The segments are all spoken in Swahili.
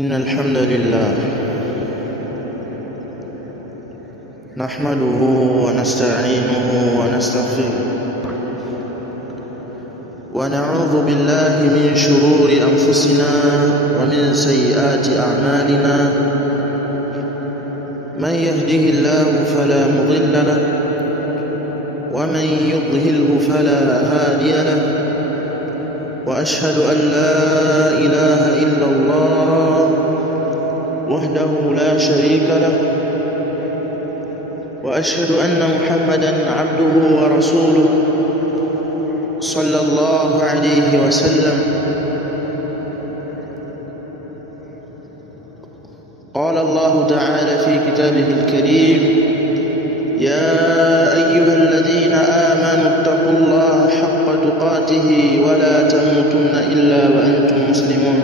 إن الحمد لله نحمده ونستعينه ونستغفره ونعوذ بالله من شرور أنفسنا ومن سيئات أعمالنا من يهده الله فلا مضل له ومن يضلله فلا هادي له وأشهد أن لا إله إلا الله وحده لا شريك له وأشهد أن محمدًا عبده ورسوله صلى الله عليه وسلم. قال الله تعالى في كتابه الكريم: يا أيها الذين آمنوا اتقوا الله حق تقاته ولا تموتن إلا وأنتم مسلمون.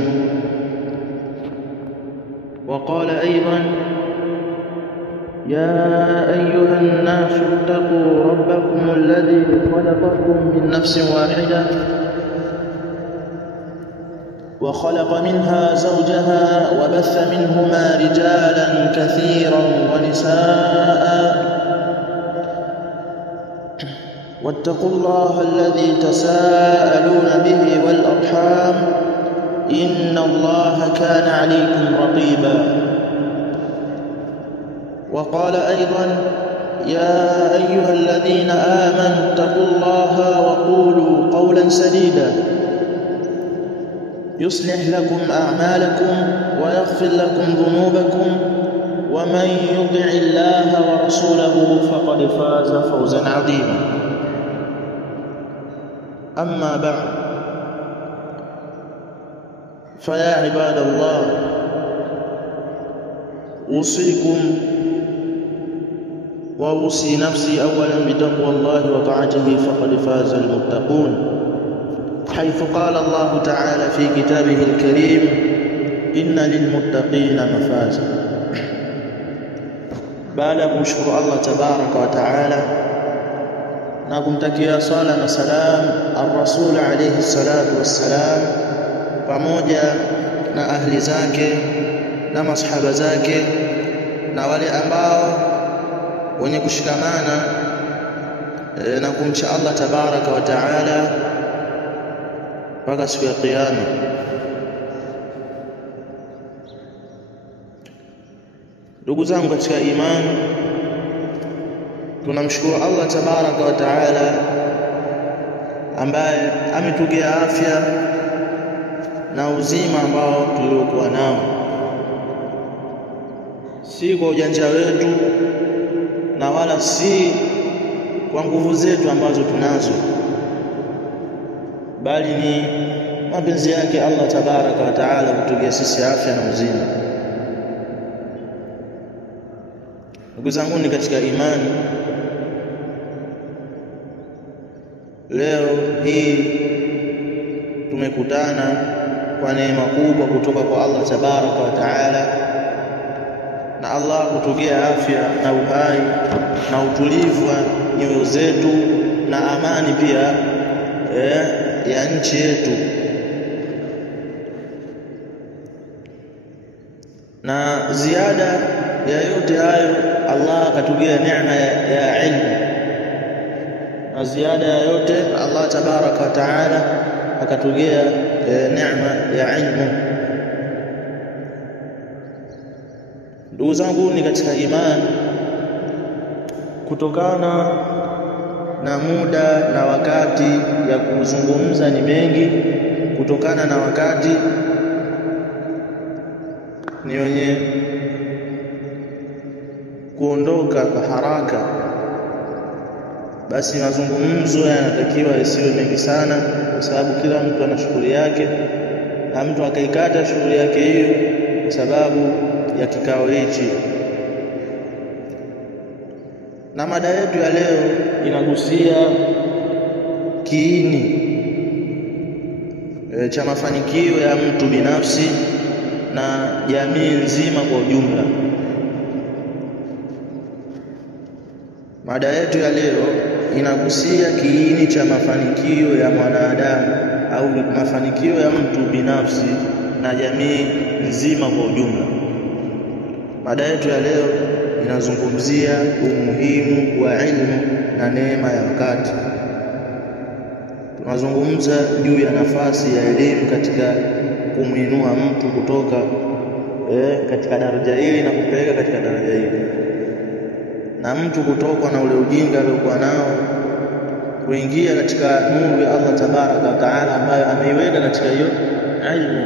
وقال أيضا: يا أيها الناس اتقوا ربكم الذي خلقكم من نفس واحدة وخلق منها زوجها وبث منهما رجالا كثيرا ونساء واتقوا الله الذي تساءلون به والأرحام إن الله كان عليكم رقيبا. وقال أيضا: يا أيها الذين آمنوا اتقوا الله وقولوا قولا سديدا يصلح لكم أعمالكم ويغفر لكم ذنوبكم ومن يطع الله ورسوله فقد فاز فوزا عظيما. أما بعد، فيا عباد الله، أوصيكم وأوصي نفسي أولا بتقوى الله وطاعته فقد فاز المتقون، حيث قال الله تعالى في كتابه الكريم: إن للمتقين مفازا. baada ya kumshukuru Allah tabaraka wa taala na kumtakia sala na salam ar-rasul alayhi salatu wassalam pamoja na ahli zake na masahaba zake na wale ambao wenye kushikamana na kumcha Allah tabaraka wa taala mpaka siku ya kiyama. Ndugu zangu katika imani, tunamshukuru Allah tabaraka wa taala ambaye ametugea afya na uzima ambao tuliokuwa nao, si kwa ujanja wetu na wala si kwa nguvu zetu ambazo tunazo, bali ni mapenzi yake Allah tabaraka wa taala kutugea sisi afya na uzima. Ndugu zangu ni katika imani, leo hii tumekutana kwa neema kubwa kutoka kwa Allah tabaraka wa taala, na Allah kutugea afya na uhai na utulivu wa nyoyo zetu na amani pia ya nchi yetu, na ziada ya yote hayo Allah akatugea neema ya ilmu, na ziada ya yote Allah tabaraka wa taala akatugea neema ya ilmu. Ndugu zangu ni katika imani, kutokana na muda na wakati ya kuzungumza ni mengi, kutokana na wakati ni wenye kuondoka kwa haraka, basi mazungumzo yanatakiwa yasiwe mengi sana, kwa sababu kila mtu ana shughuli yake, na mtu akaikata shughuli yake hiyo kwa sababu ya kikao hichi. Na mada yetu ya leo inagusia kiini cha mafanikio ya mtu binafsi na jamii nzima kwa ujumla. Mada yetu ya leo inagusia kiini cha mafanikio ya mwanadamu au mafanikio ya mtu binafsi na jamii nzima kwa ujumla. Mada yetu ya leo inazungumzia umuhimu wa ilmu na neema ya wakati. Tunazungumza juu ya nafasi ya elimu katika kumuinua mtu kutoka katika daraja hili na kupeleka katika daraja hili, na mtu kutoka na ule ujinga aliokuwa nao kuingia katika nuru ya Allah tabaraka wa taala ambayo ameiweka katika hiyo ilmu,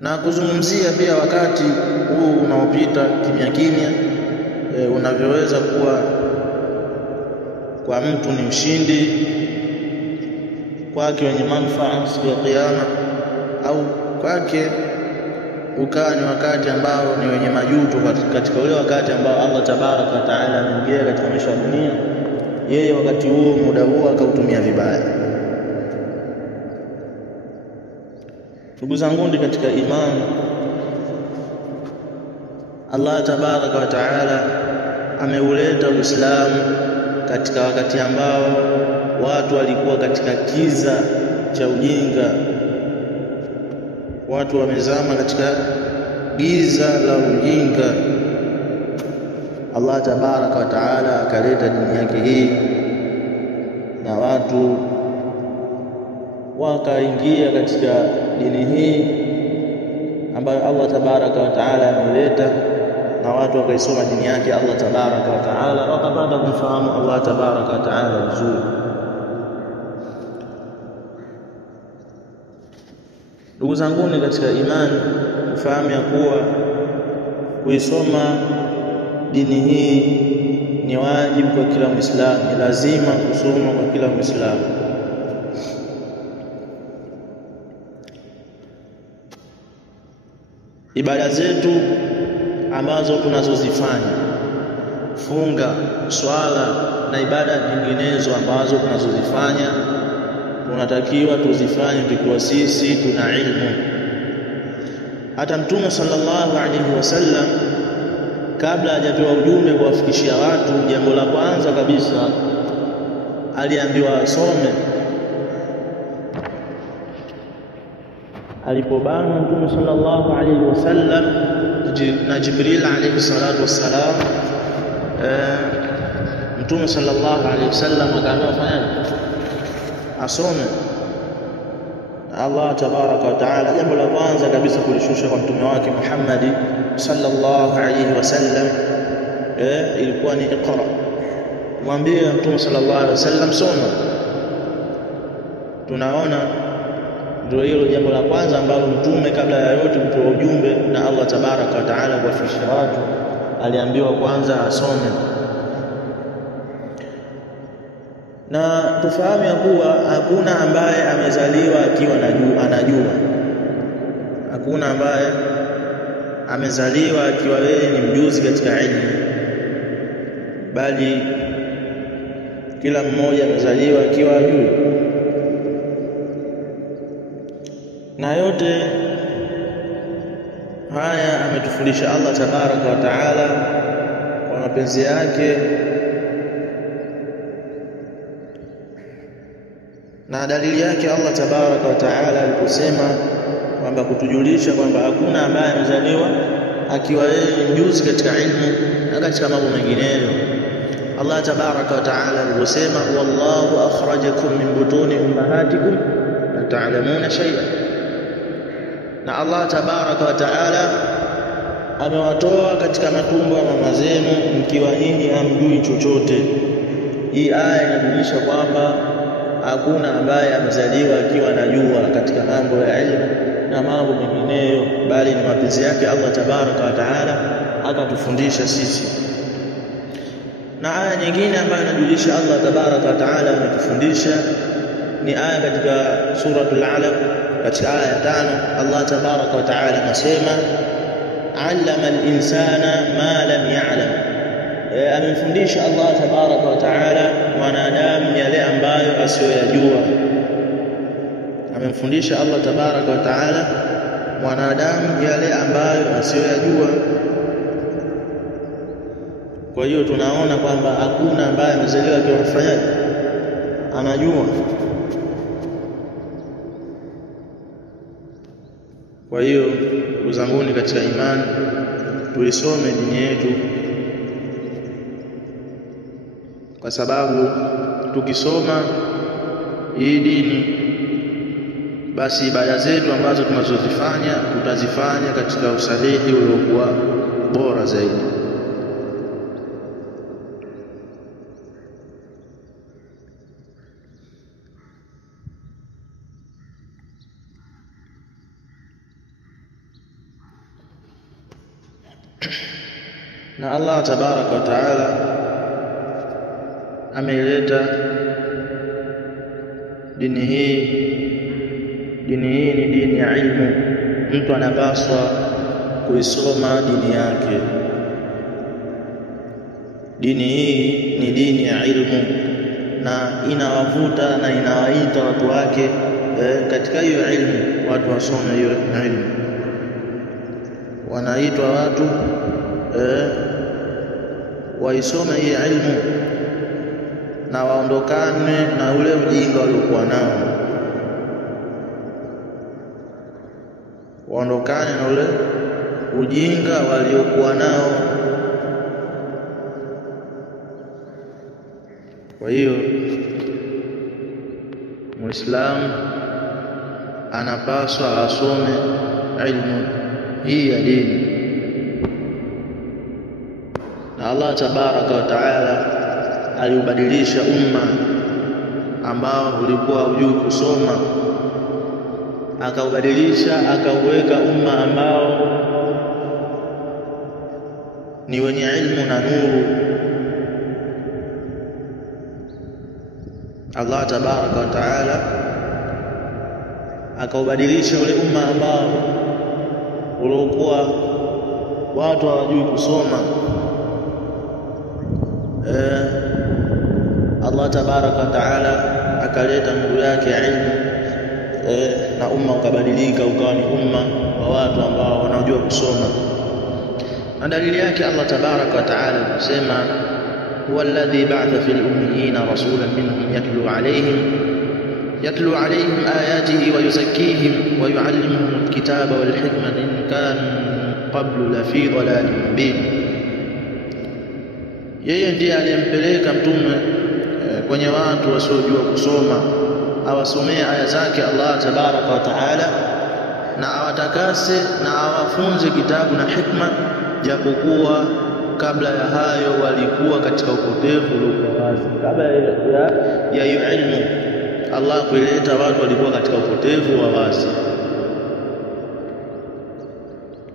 na kuzungumzia pia wakati huu unaopita kimya kimya unavyoweza kuwa kwa mtu ni ushindi kwake wenye manufaa siku ya kiyama, au kwake ukawa ni wakati ambao ni wenye majuto katika ule wakati ambao Allah tabaraka wa taala ameingia katika maisha ya dunia, yeye wakati huo muda huo akautumia vibaya. Ndugu zangu katika imani, Allah tabaraka wa taala ameuleta Uislamu katika wakati ambao watu walikuwa katika kiza cha ujinga, watu wamezama katika giza la ujinga. Allah tabaraka wa taala akaleta dini yake hii na watu wakaingia katika dini hii ambayo Allah tabaraka wa taala ameleta, na watu wakaisoma dini yake Allah tabaraka wa taala, wakapata kumfahamu Allah tabaraka wa taala vizuri. Ndugu zangu katika imani, kufahamu ya kuwa kuisoma dini hii ni wajibu kwa kila Muislamu, ni lazima kusoma kwa kila Muislamu. Ibada zetu ambazo tunazozifanya, funga, swala na ibada nyinginezo ambazo tunazozifanya, tunatakiwa tuzifanye tukiwa sisi tuna ilmu. Hata Mtume sallallahu alaihi wasallam kabla hajapewa ujumbe kuwafikishia watu, jambo la kwanza kabisa aliambiwa asome. Alipobanwa Mtume sallallahu alaihi wasallam na Jibril alayhi salatu wassalam, Mtume sallallahu alaihi wasallam akaambiwa fanya asome. Allah tabaraka wa taala jambo la kwanza kabisa kulishusha kwa mtume wake Muhammad sallallahu alaihi wasallam ilikuwa ni iqra, mwambie Mtume sallallahu alaihi wasallam soma. Tunaona ndio hilo jambo la kwanza ambalo mtume kabla ya yote kutoa ujumbe na Allah tabaraka wa taala kuwafikishia watu aliambiwa kwanza asome. Na tufahamu ya kuwa hakuna ambaye amezaliwa akiwa anajua. Hakuna ambaye amezaliwa akiwa yeye ni mjuzi katika elimu, bali kila mmoja amezaliwa akiwa ajui. Na yote haya ametufundisha Allah tabaraka wa taala kwa mapenzi yake, na dalili yake Allah tabaraka wa taala aliposema kwamba kutujulisha kwamba hakuna ambaye amezaliwa akiwa yeye mjuzi katika ilmu na katika mambo mengineyo. Allah tabaraka wa taala aliposema wallahu akhrajakum min butuni ummahatikum la ta'lamuna shay'an, na Allah tabaraka wa taala amewatoa katika matumbo ya mama zenu mkiwa nyinyi hamjui chochote. Hii aya inajulisha kwamba hakuna ambaye amezaliwa akiwa anajua katika mambo ya elimu na mambo mengineyo, bali ni mapenzi yake Allah tabaraka wa taala akatufundisha sisi. Na aya nyingine ambayo inajulisha Allah tabaraka wa taala ametufundisha ni aya katika suratul Alaq, katika aya ya 5 Allah tabaraka wa taala anasema allama al-insana ma lam ya'lam, amemfundisha Allah tabaraka wa taala mwanadamu yale ambayo asiyoyajua. Amemfundisha Allah tabaraka wa taala mwanadamu yale ambayo asiyoyajua. Kwa hiyo tunaona kwamba hakuna ambaye amezaliwa akiwa mfanyaji anajua. Kwa hiyo ndugu zangu katika imani, tuisome dini yetu, kwa sababu tukisoma hii dini basi ibada zetu ambazo tunazozifanya tutazifanya katika usahihi uliokuwa bora zaidi. Na Allah tabaraka wa taala ameileta dini hii. Dini hii ni dini ya ilmu. Mtu anapaswa kuisoma dini yake. Dini hii ni dini ya ilmu, na inawavuta na inawaita watu wake katika hiyo ilmu, watu wasome hiyo ilmu. Wanaitwa watu waisome hii ilmu na waondokane na ule ujinga waliokuwa nao. Waondokane na ule ujinga waliokuwa nao. Kwa hiyo Muislamu anapaswa asome ilmu hii ya dini. Na Allah tabaraka wa taala aliubadilisha umma ambao ulikuwa hujui kusoma, akaubadilisha akauweka umma ambao ni wenye ilmu na nuru. Allah tabaraka wa taala akaubadilisha ule umma ambao ulikuwa watu hawajui kusoma. Allah tabaraka wa taala akaleta nuru yake ya ilmu, na umma ukabadilika ukawa ni umma wa watu ambao wanajua kusoma. Na dalili yake Allah tabaraka wa taala kusema huwa alladhi ba'atha fil ummiyina rasulan minhum yatlu alayhim ayatihi wa yuzakkihim wa yu'allimuhum alkitaba wal hikmata in kanu qablu la fi dhalalin mubin. Yeye ndiye aliyempeleka mtume kwenye watu wasiojua kusoma, awasomee aya zake Allah tabaraka wa taala, na awatakase na awafunze kitabu na hikma, japokuwa kabla ya hayo walikuwa katika upotevu uliokuwa wazi. Kabla ya hiyo ilmu Allah kuileta, watu walikuwa katika upotevu wa wazi.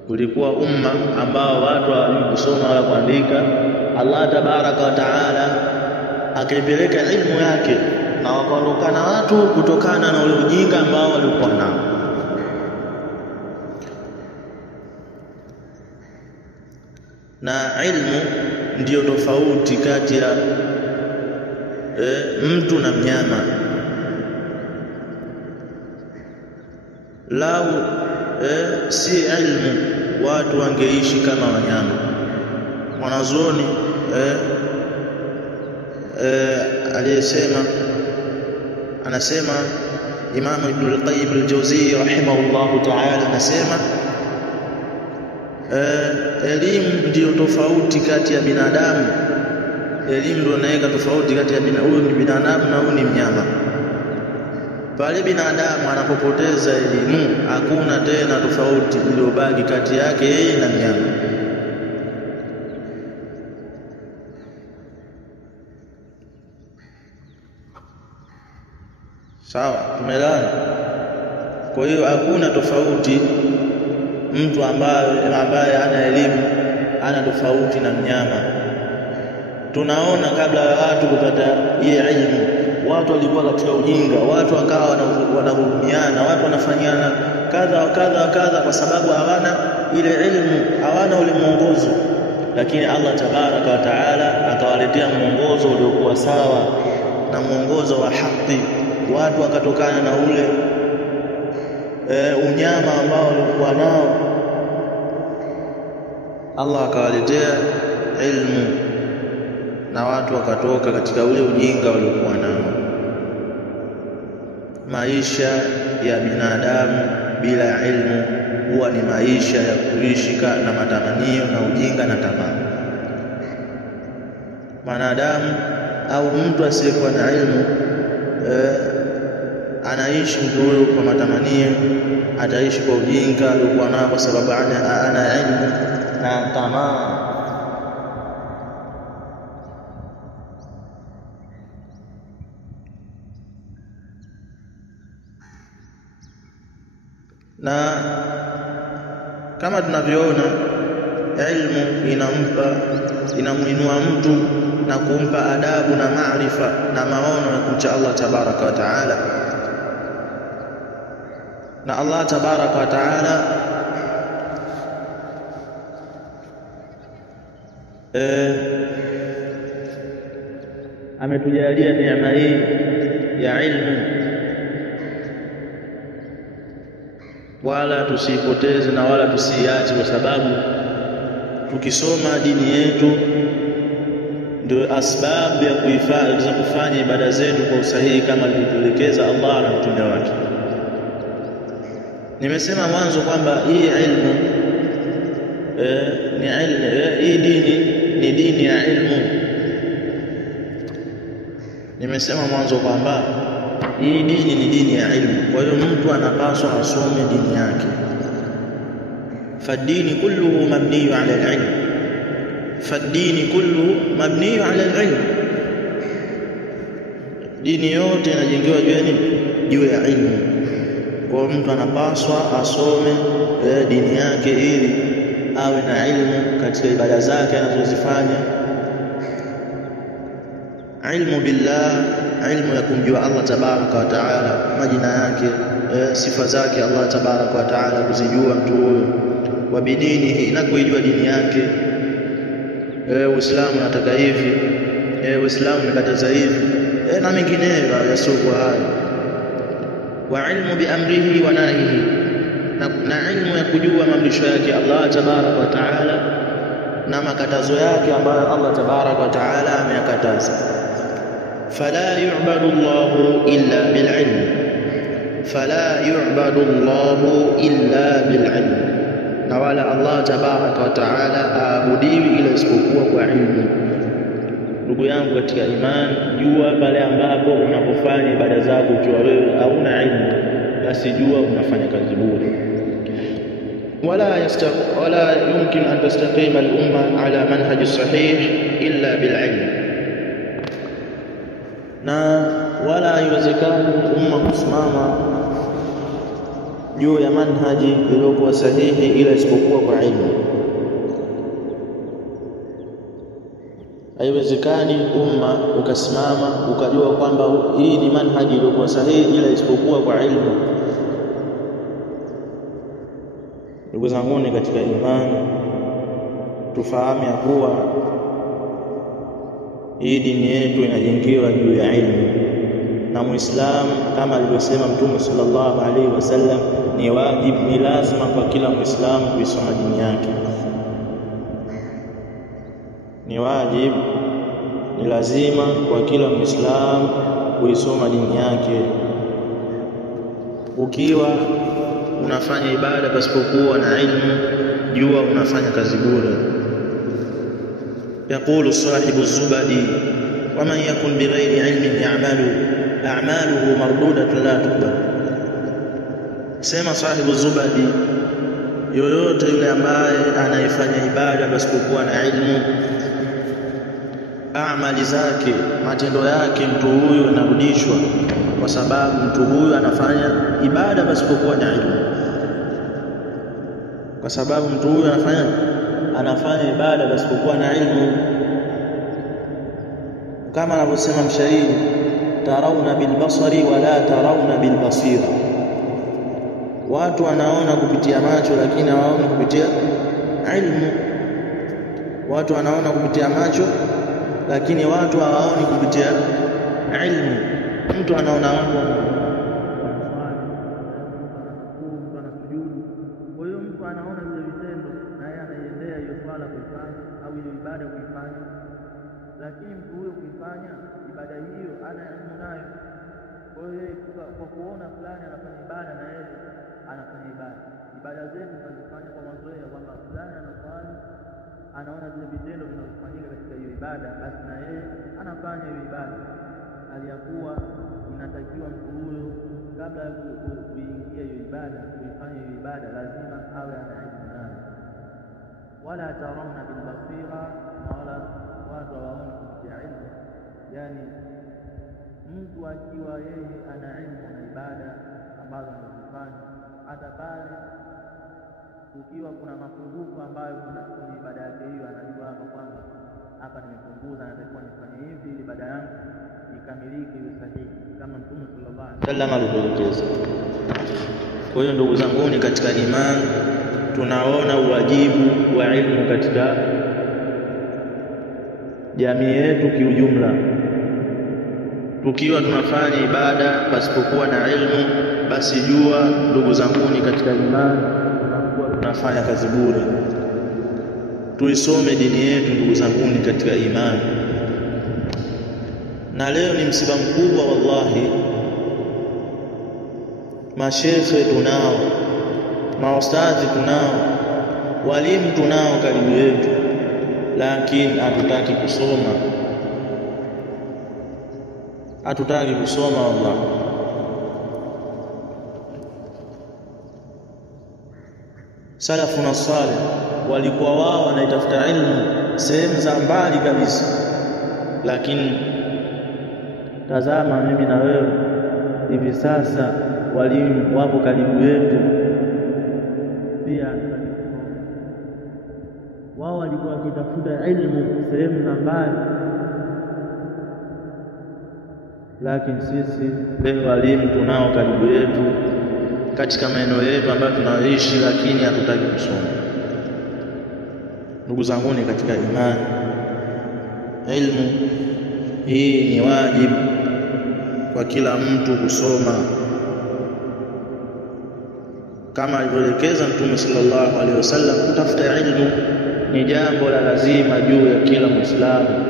Ulikuwa umma ambao watu hawajui kusoma wala kuandika. Allah tabaraka wa taala akipeleka ilmu yake na wakaondokana watu kutokana na ule ujinga ambao walikuwa nao. Na ilmu ndiyo tofauti kati ya mtu na mnyama. Lau si ilmu watu wangeishi kama wanyama. Mwanazuoni aliyesema, anasema Imam Ibn al-Qayyim al-Jawziyya rahimahullahu ta'ala, anasema elimu ndiyo tofauti kati ya binadamu. Elimu ndio inaweka tofauti kati ya huyu ni binadamu na huyu ni mnyama. Pale binadamu anapopoteza elimu, hakuna tena tofauti iliyobaki kati yake yeye na mnyama. Sawa, tumelala. Kwa hiyo hakuna tofauti. Mtu ambaye ana elimu ana tofauti na mnyama. Tunaona kabla ya watu kupata hii elimu, watu walikuwa katika ujinga, watu wakawa wanahurumiana, watu wanafanyana kadha, kwa sababu hawana ile elimu, hawana ule mwongozo. Lakini Allah tabaraka wa taala akawaletea mwongozo uliokuwa sawa na mwongozo wa haki. Watu wakatokana na ule unyama ambao walikuwa nao. Allah akawaletea ilmu na watu wakatoka katika ule ujinga waliokuwa nao. Maisha ya binadamu bila ilmu huwa ni maisha ya kuishi na matamanio na ujinga na tamaa. Mwanadamu au mtu asiyekuwa na ilmu anaishi mtu huyo kwa matamanio, ataishi kwa ujinga aliokuwa nao kwa sababu ana ilmu na tamaa. Na kama tunavyoona, ilmu inamuinua mtu na kumpa adabu na maarifa na maono ya kumcha Allah tabaraka wa taala. Na Allah tabaraka wa taala ametujalia neema hii ya ilmu, wala tusipoteze na wala tusiache, kwa sababu tukisoma dini yetu ndio asbabu ya kufanya ibada zetu kwa usahihi kama alivyoelekeza Allah na mtume wake. Nimesema mwanzo kwamba hii ilmu hii dini ni dini ya ilmu. Nimesema mwanzo kwamba hii dini ni dini ya ilmu, kwa hiyo mtu anapaswa asome dini yake. Fadini kulluhu mabniyu ala al-ilm, fadini kulluhu mabniyu ala al-ilm. Dini yote inajengewa juu ya nini? Juu ya ilmu. Kwa hiyo mtu anapaswa asome dini yake ili awe na ilmu katika ibada zake anazozifanya. Ilmu billah, ilmu ya kumjua Allah tabaraka wa taala, majina yake, sifa zake Allah tabaraka wa taala, kuzijua mtu huyo. Wa bidinihi, na kuijua dini yake. Uislamu unataka hivi, Uislamu unakataza hivi, na mengineyo yasiokuwa hayo. Wa ilmu bi amrihi wa nahihi, na ilmu ya kujua maamrisho yake Allah tabaraka wa taala na makatazo yake ambayo Allah tabaraka wa taala ameyakataza. Fala yu'badu Allahu illa bil ilm, fala yu'badu Allahu illa bil ilm, na wala Allah tabaraka wa taala aabudiwi ila isipokuwa kwa ilmu. Ndugu yangu katika imani, jua pale ambapo unapofanya ibada zako ukiwa wewe hauna ilmu, basi jua unafanya kazi bure. ولا يمكن أن تستقيم الأمة على منهج الصحيح إلا بالعلم. na wala haiwezekani umma kusimama juu ya manhaji iliyokuwa sahihi ila isipokuwa kwa ilmu. Haiwezekani umma ukasimama ukajua kwamba hii ni manhaji iliyokuwa sahihi ila isipokuwa kwa ilmu. Ndugu zangu katika imani, tufahamu ya kuwa hii dini yetu inajengewa juu ya ilmu, na Muislamu kama alivyosema Mtume sallallahu alaihi wasallam, ni wajibu, ni lazima kwa kila Muislamu kuisoma dini yake. Ni wajibu, ni lazima kwa kila Muislamu kuisoma dini yake. Ukiwa unafanya ibada pasipokuwa na ilmu, jua unafanya kazi bure. يقول صاحب الزبدي: ومن يكن بغير علم يعمل أعماله مردودة لا تقبل. Sema sahibu Zubadi, yoyote yule ambaye anaifanya ibada pasipokuwa na ilmu, amali zake, matendo yake, mtu huyo anarudishwa, kwa sababu mtu huyo anafanya ibada pasipokuwa na ilmu. Kwa sababu mtu huyo anafanya ibada pasipokuwa na ilmu. Kama anavyosema mshairi: tarawna bilbasari wala tarawna bilbasira. Watu wanaona kupitia macho lakini hawaoni kupitia ilmu. Watu wanaona kupitia macho lakini watu hawaoni kupitia ilmu. Mtu anaona watu anaona vile vitendo na yeye anaiendea hiyo swala kuifanya au hiyo ibada kuifanya, lakini mtu huyo kuifanya ibada hiyo ana elimu nayo. Kwa hiyo kwa kuona fulani anafanya ibada na yeye anafanya ibada, ibada zetu tunazifanya kwa mazoea, kwamba fulani anafanya, anaona vile vitendo vinavyofanyika katika hiyo ibada, basi na yeye anafanya hiyo ibada, hali ya kuwa inatakiwa mtu huyo kabla ya kuingia hiyo ibada, kuifanya hiyo ibada, lazima awe ana ilmu nayo. Wala tarawna bil basira, wala watu waone kupitia ilmu. Yani mtu akiwa yeye ana ilmu na ibada ambazo anazifanya, hata pale ukiwa kuna mapungufu ambayo kuna kwenye ibada yake hiyo, anajua hapa kwamba hapa nimepunguza, natakiwa nifanye hivi ili ibada yangu ikamilike iwe sahihi, kama Mtume sallallahu alaihi wasallam alivyoelekeza. Kwa hiyo ndugu zangu katika imani, tunaona uwajibu wa ilmu katika jamii yetu kiujumla. Tukiwa tunafanya ibada pasipokuwa na ilmu, basi jua ndugu zangu katika imani, tunakuwa tunafanya kazi bure. Tuisome dini yetu ndugu zangu katika imani. Na leo ni msiba mkubwa wallahi. Mashekhe tunao, maustadhi tunao, walimu tunao karibu yetu, lakini hatutaki kusoma. Hatutaki kusoma wallahi. Salafuna salih walikuwa wao wanaitafuta ilmu sehemu za mbali kabisa, lakini tazama mimi na wewe hivi sasa, walimu wapo karibu yetu pia hatutaki kusoma. Wao walikuwa wakitafuta ilmu sehemu za mbali, lakini sisi leo walimu tunao karibu yetu katika maeneo yetu ambayo tunaishi, lakini hatutaki kusoma. Ndugu zangu katika imani, ilmu hii ni wajibu kwa kila mtu kusoma, kama alivyoelekeza Mtume sallallahu alaihi wasallam. Kutafuta ilmu ni jambo la lazima juu ya kila Muislamu,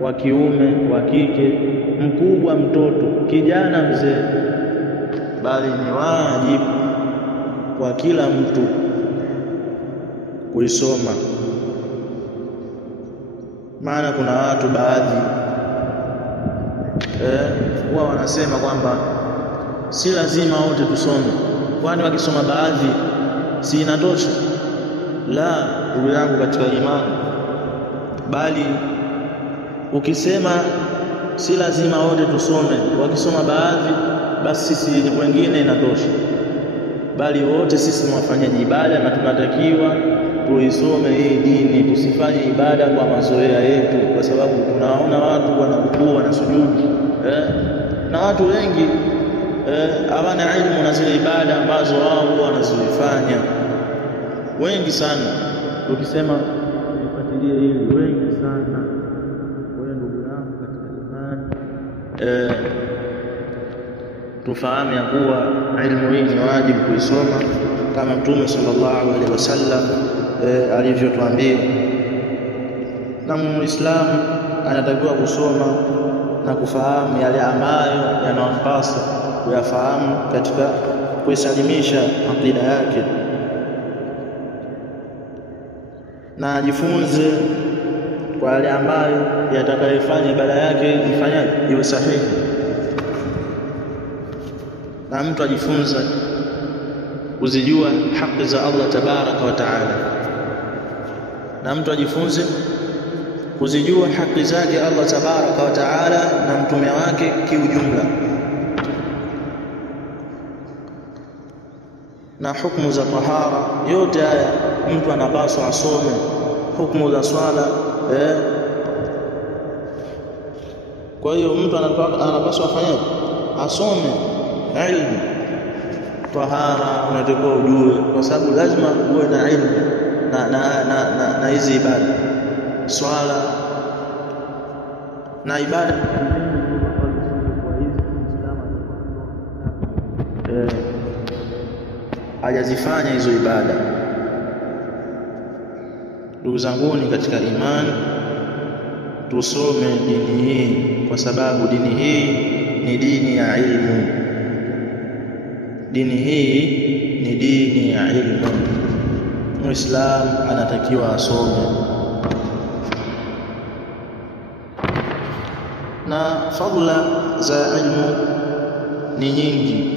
wa kiume, wa kike, mkubwa, mtoto, kijana, mzee, bali ni wajibu kwa kila mtu kuisoma. Maana kuna watu baadhi huwa wanasema kwamba si lazima wote tusome, kwani wakisoma baadhi si inatosha? La, ndugu yangu katika imani, bali ukisema si lazima wote tusome, wakisoma baadhi, basi sisi wengine inatosha. Bali wote sisi mwafanyaji ibada, na tunatakiwa tuisome hii dini. Tusifanye ibada kwa mazoea yetu, kwa sababu tunaona watu wanarukuu na sujudi na watu wengi hawana ilmu na zile ibada ambazo wao wanazifanya, wengi sana. Tukisema tufuatilie hili, wengi sana. Kwa hiyo ndugu yangu katika imani, tufahamu ya kuwa ilmu hii ni wajibu kuisoma, kama Mtume sallallahu alaihi wasallam alivyotuambia. Na Muislamu anatakiwa kusoma na kufahamu yale ambayo yanampasa kuyafahamu katika kuisalimisha akida yake, na ajifunze kwa yale ambayo yatakayofanya ibada yake ifanyaje, iwe sahihi. Na mtu ajifunze kuzijua haki za Allah tabaraka wa taala, na mtu ajifunze kuzijua haki zake Allah tabaraka wa taala na mtume wake kiujumla, na hukumu za tahara. Yote haya mtu anapaswa asome, hukumu za swala Kwa hiyo mtu anapaswa afanye, asome ilmu. Tahara unatakiwa ujue, kwa sababu lazima uwe na ilmu na hizi ibada, swala na ibada hajazifanya hizo ibada. Ndugu zanguni katika imani, tusome dini hii, kwa sababu dini hii ni dini ya ilmu. dini hii ni dini ya ilmu. Muislamu anatakiwa asome. Na fadla za ilmu ni nyingi.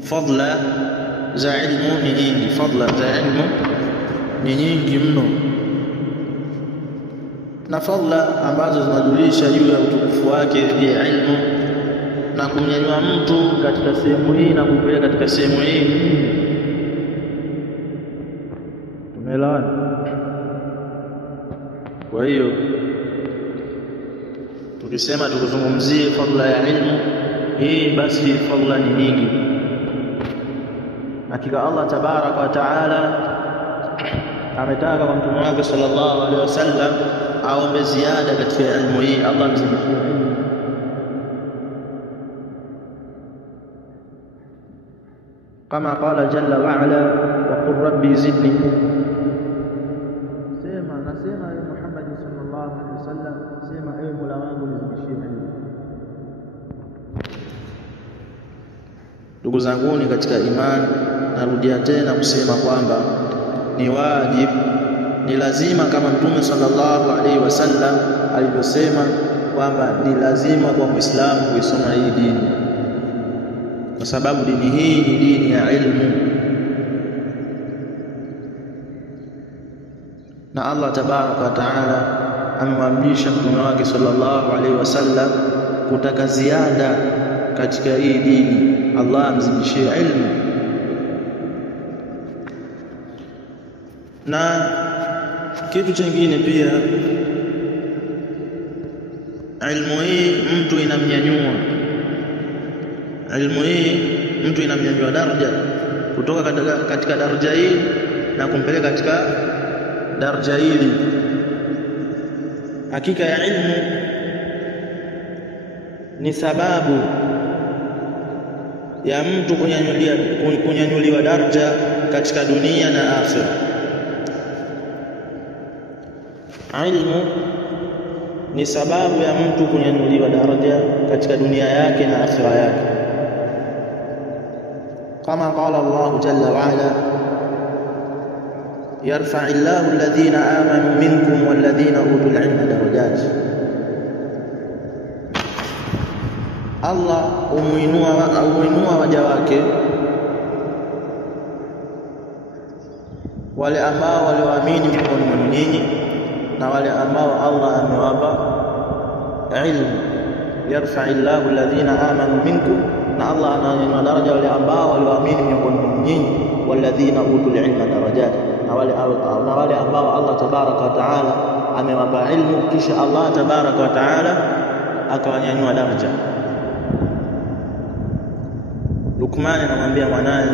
Fadla za ilmu ni nyingi. Fadla za ilmu ni nyingi mno. Na fadla ambazo zinajulisha juu ya utukufu wake ya ilmu na kumnyanyua mtu katika sehemu hii na kumpeleka katika sehemu hii. Tumeelewana? Kwa hiyo tukisema tukuzungumzie fadla ya ilmu hii, basi fadla ni nyingi. Hakika Allah tabaraka wa taala ametaka kwa mtume wake sallallahu alaihi wasallam aombe ziada katika ilmu hii. Allah mzidishie ilmu. Kama qala jalla wa ala, wa qur rabbi zidni. Nasema ya Muhammad sallallahu alaihi wasallam, sema ewe Mola wangu nizidishie ilmu. Ndugu zanguni katika imani, narudia tena kusema kwamba ni wajibu, ni lazima kama Mtume sallallahu alaihi wasallam alivyosema kwamba ni lazima kwa Muislamu kuisoma hii dini, kwa sababu dini hii ni dini ya ilmu. Na Allah tabaraka wa taala amemwamrisha mtume wake sallallahu alaihi wasallam kutaka ziada katika hii dini. Allah amzidishie ilmu. Na kitu kingine pia, ilmu hii mtu inamnyanyua. Ilmu hii mtu inamnyanyua daraja kutoka katika daraja hii na kumpeleka katika daraja hili. Hakika ya ilmu ni sababu ya mtu kunyanyuliwa daraja katika dunia na akhira. Ilmu ni sababu ya mtu kunyanyuliwa daraja katika dunia yake na akhira yake, kama qala Allah jalla wa ala, yarfa'u Allahu alladhina amanu minkum walladhina utul ilma darajat. Allah umuinua waja wake, wale ambao walioamini miongoni mwenu nyinyi na wale ambao Allah amewapa ilmu. Yarfa'u Allahu alladhina amanu minkum, na Allah ananyanyua daraja wale ambao walioamini miongoni mwenu nyinyi, walladhina utul ilma darajat, na wale ambao Allah tabaraka wa taala amewapa ilmu, kisha Allah tabaraka wa taala akawanyanyua daraja. Luqman anamwambia mwanae,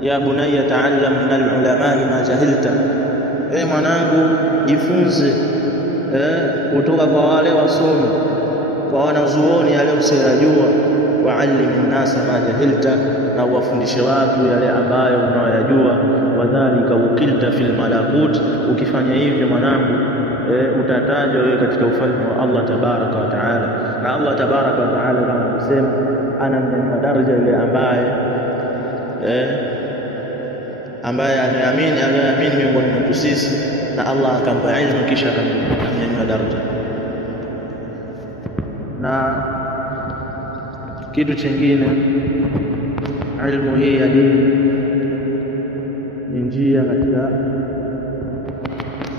ya bunayya ta'allam min al-ulama'i ma jahilta, mwanangu jifunze kutoka kwa wale wasomi, kwa wanazuoni yale usiyojua. Wa'allim an-nasa ma jahilta, na wafundishe watu yale ambayo unayojua. Wadhalika ukilta fil malakut, ukifanya hivyo mwanangu utatajwa wewe katika ufalme wa Allah tabaraka wa taala. Na Allah tabaraka wa taala anasema anamnyanyua daraja yule ambaye anaamini miongoni mwetu sisi, na Allah akampa ilmu kisha akamnyanyua daraja. Na kitu kingine, ilmu hii ya dini ni njia katika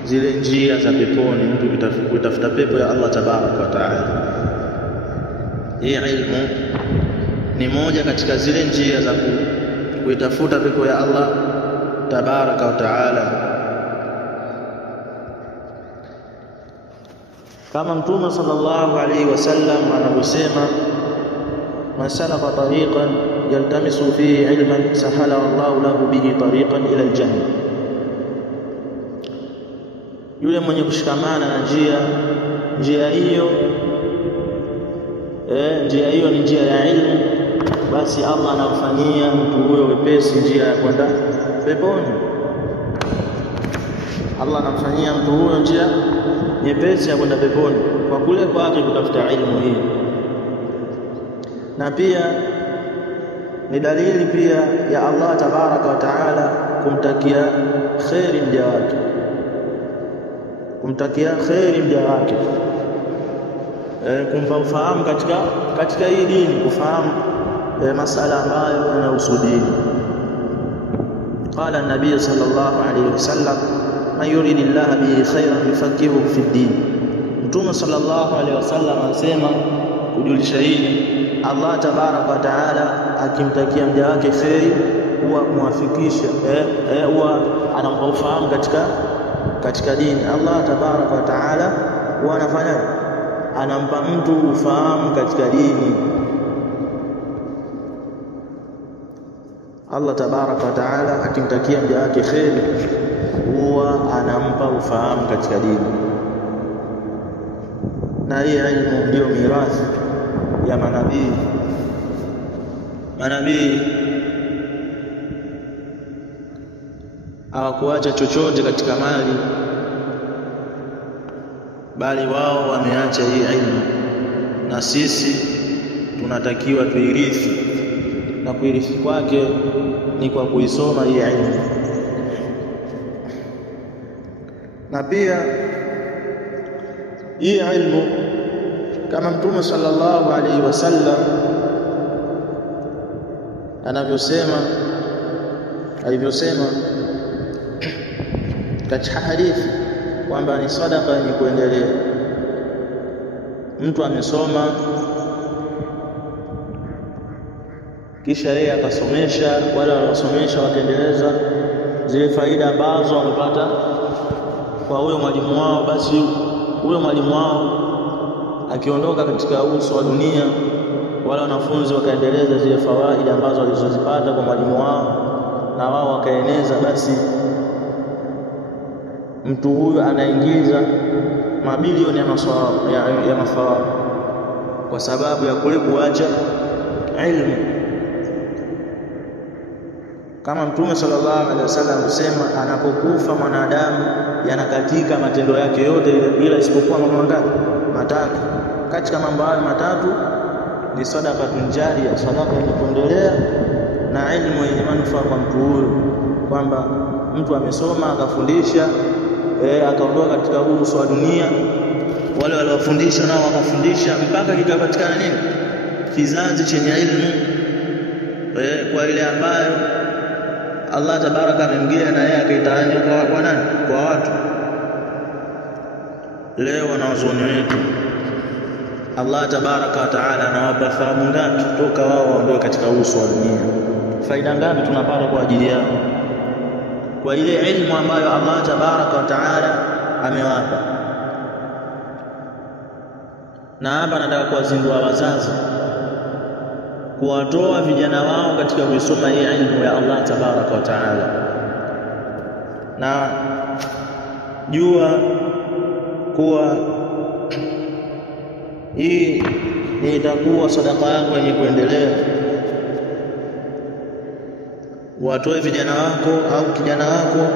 zile njia za peponi, mtu kutafuta pepo ya Allah tabaraka wa taala. Hii ilmu ni moja katika zile njia za kuitafuta pepo ya Allah tabaraka wa taala. Kama Mtume sallallahu alaihi wasallam anavyosema, man salaka tariqan yaltamisu fihi ilman sahala Allahu lahu bihi tariqan ila aljanna. Yule mwenye kushikamana na njia hiyo ni njia ya ilmu, basi Allah anamfanyia mtu huyo wepesi njia ya kwenda peponi. Allah anamfanyia mtu huyo njia nyepesi ya kwenda peponi kwa kule kwake kutafuta ilmu hii. Na pia ni dalili pia ya Allah tabaraka wa taala kumtakia khairi mja wake, kumtakia khairi mja wake, kumpa ufahamu katika hii dini, kufahamu masala ambayo yanahusu dini. Qala an-nabiy sallallahu alayhi wasallam man yuridillahu bihi khairan yufaqihuhu fi din. Mtume sallallahu alayhi wasallam anasema kujulisha hili, Allah tabaraka wa taala akimtakia mja wake khairi huwa muwafikisha, huwa anampa ufahamu katika dini. Allah tabaraka wa taala huwa anafanya, anampa mtu ufahamu katika dini. Allah tabaraka wa taala akimtakia mja wake khairi huwa anampa ufahamu katika dini. Na hii ilmu ndio mirathi ya manabii. Manabii hawakuacha chochote katika mali, bali wao wameacha hii ilmu, na sisi tunatakiwa tuirithi, na kuirithi kwake ni kwa kuisoma hii ilmu. Na pia hii ilmu kama Mtume sallallahu alaihi wasallam alivyosema katika hadithi kwamba ni sadaqa yenye kuendelea. Mtu amesoma kisha yeye akasomesha, wale waliosomesha wakaendeleza zile faida ambazo wamepata kwa huyo mwalimu wao, basi huyo mwalimu wao akiondoka katika uso wa dunia, wale wanafunzi wakaendeleza zile fawaida ambazo walizozipata kwa mwalimu wao, na wao wakaeneza, basi mtu huyu anaingiza mabilioni ya mathawabu kwa sababu ya kule kuacha ilmu. Kama Mtume sallallahu alaihi wasallam kusema, anapokufa mwanadamu yanakatika matendo yake yote ila isipokuwa mambo mangapi? Matatu. Katika mambo hayo matatu ni sadaqatun jariya, sadaqa yenye kuendelea, na ilmu yenye manufaa kwa mtu huyo, kwamba mtu amesoma akafundisha, akaondoka katika uso wa dunia, wale waliofundisha nao wakafundisha mpaka kikapatikana nini? Kizazi chenye ilmu, kwa ile ambayo Allah tabaraka amemgia na yeye akaitawanya kwa nani? Kwa watu. Leo wanawazuoni wetu Allah tabaraka wa taala anawapa fahamu ngapi toka wao waondoke katika uso wa dunia? Faida ngapi tunapata kwa ajili yao, kwa ile ilmu ambayo Allah tabaraka wa taala amewapa? Na hapa nataka kuwazindua wazazi, kuwatoa vijana wao katika kusoma hii ilmu ya Allah tabaraka wa taala. Na jua kuwa hii itakuwa sadaka yako yenye kuendelea. Watoe vijana wako au kijana wako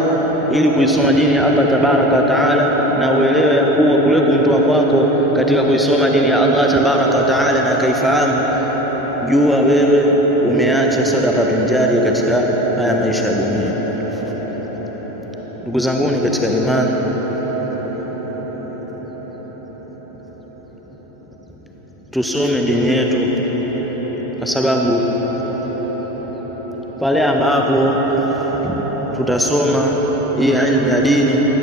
ili kuisoma dini ya Allah tabaraka wa taala, na uelewe ya kuwa kule kumtoa kwako katika kuisoma dini ya Allah tabaraka wa taala na kaifahamu, jua wewe umeacha sadaqatun jariya katika haya maisha ya dunia. Ndugu zanguni katika imani, tusome dini yetu, kwa sababu pale ambapo tutasoma hii ilmu ya dini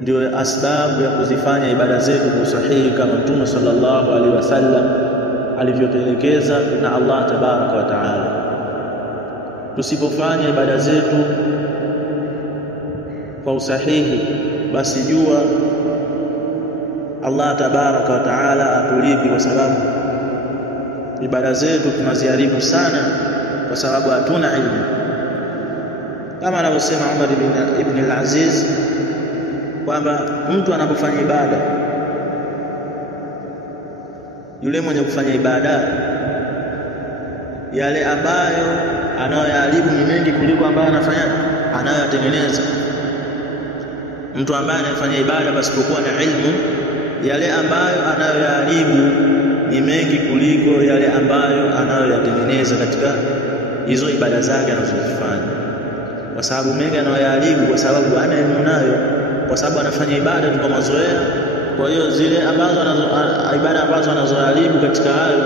ndio asbabu ya kuzifanya ibada zetu kwa usahihi kama Mtume sallallahu alaihi wasallam alivyotelekeza na Allah tabaraka wa taala. Tusipofanya ibada zetu kwa usahihi, basi jua Allah tabaraka wa taala atulipi, kwa sababu ibada zetu tunaziharibu sana kwa sababu hatuna ilmu. Kama anavyosema Umar ibn al-Aziz kwamba mtu anapofanya ibada, yule mwenye kufanya ibada yale ambayo anayoharibu ni mengi kuliko ambayo anayoyatengeneza. Mtu ambaye anafanya ibada pasipokuwa na ilmu, yale ambayo anayoharibu ni mengi kuliko yale ambayo anayoyatengeneza katika hizo ibada zake anazozifanya, kwa sababu mengi anayoyaharibu kwa sababu ana elimu nayo, kwa sababu anafanya ibada tu kwa mazoea. Kwa hiyo zile ibada ambazo anazoharibu katika hayo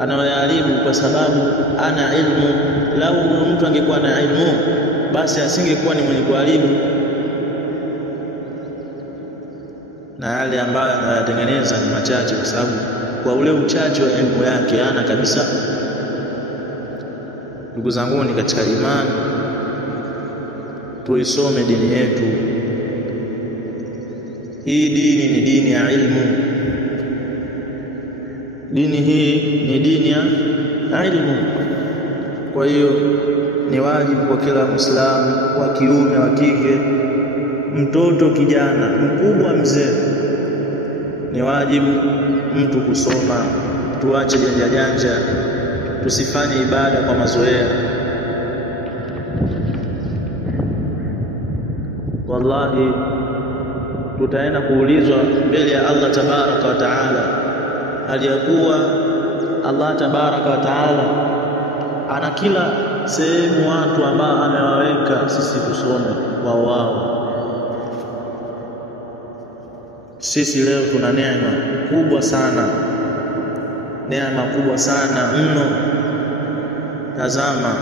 anayoyaharibu kwa sababu ana ilmu. Lau mtu angekuwa na ilmu, basi asingekuwa ni mwenye kuharibu, na yale ambayo anayatengeneza ni machache, kwa sababu kwa ule uchache wa elimu yake ana kabisa. Ndugu zangu ni katika imani, tuisome dini yetu. Hii dini ni dini ya ilmu. Dini hii ni dini ya ilmu. Kwa hiyo ni wajibu kwa kila Muislamu, wa kiume wa kike, mtoto kijana, mkubwa mzee, ni wajibu mtu kusoma. Tuache janja, tusifanye ibada kwa mazoea. Wallahi tutaenda kuulizwa mbele ya Allah tabaraka wa taala, aliyakuwa Allah tabaraka wa taala ana kila sehemu watu ambao amewaweka sisi tusome wao. Sisi leo tuna neema kubwa sana, neema kubwa sana mno. Tazama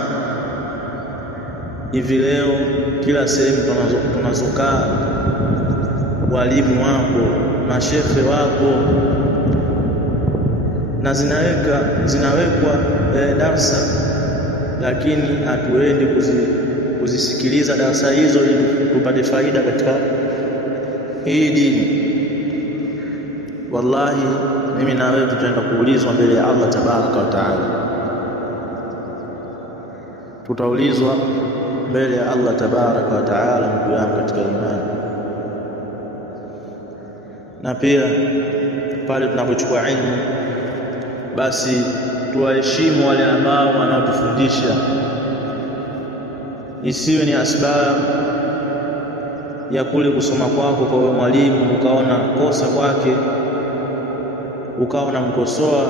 hivi leo kila sehemu tunazokaa, walimu wako, mashehe wako, na zinawekwa darasa, lakini hatuendi kuzisikiliza darasa hizo ili tupate faida katika hii dini. Wallahi mimi na wewe tutaenda kuulizwa mbele ya Allah tabaraka wa taala. Tutaulizwa mbele ya Allah tabaraka wa taala, ndugu yangu katika imani. Na pia pale tunapochukua ilmu, basi tuwaheshimu wale ambao wanaotufundisha. Isiwe ni asbabu ya kule kusoma kwako kwa mwalimu ukaona kosa kwake, ukawa unamkosoa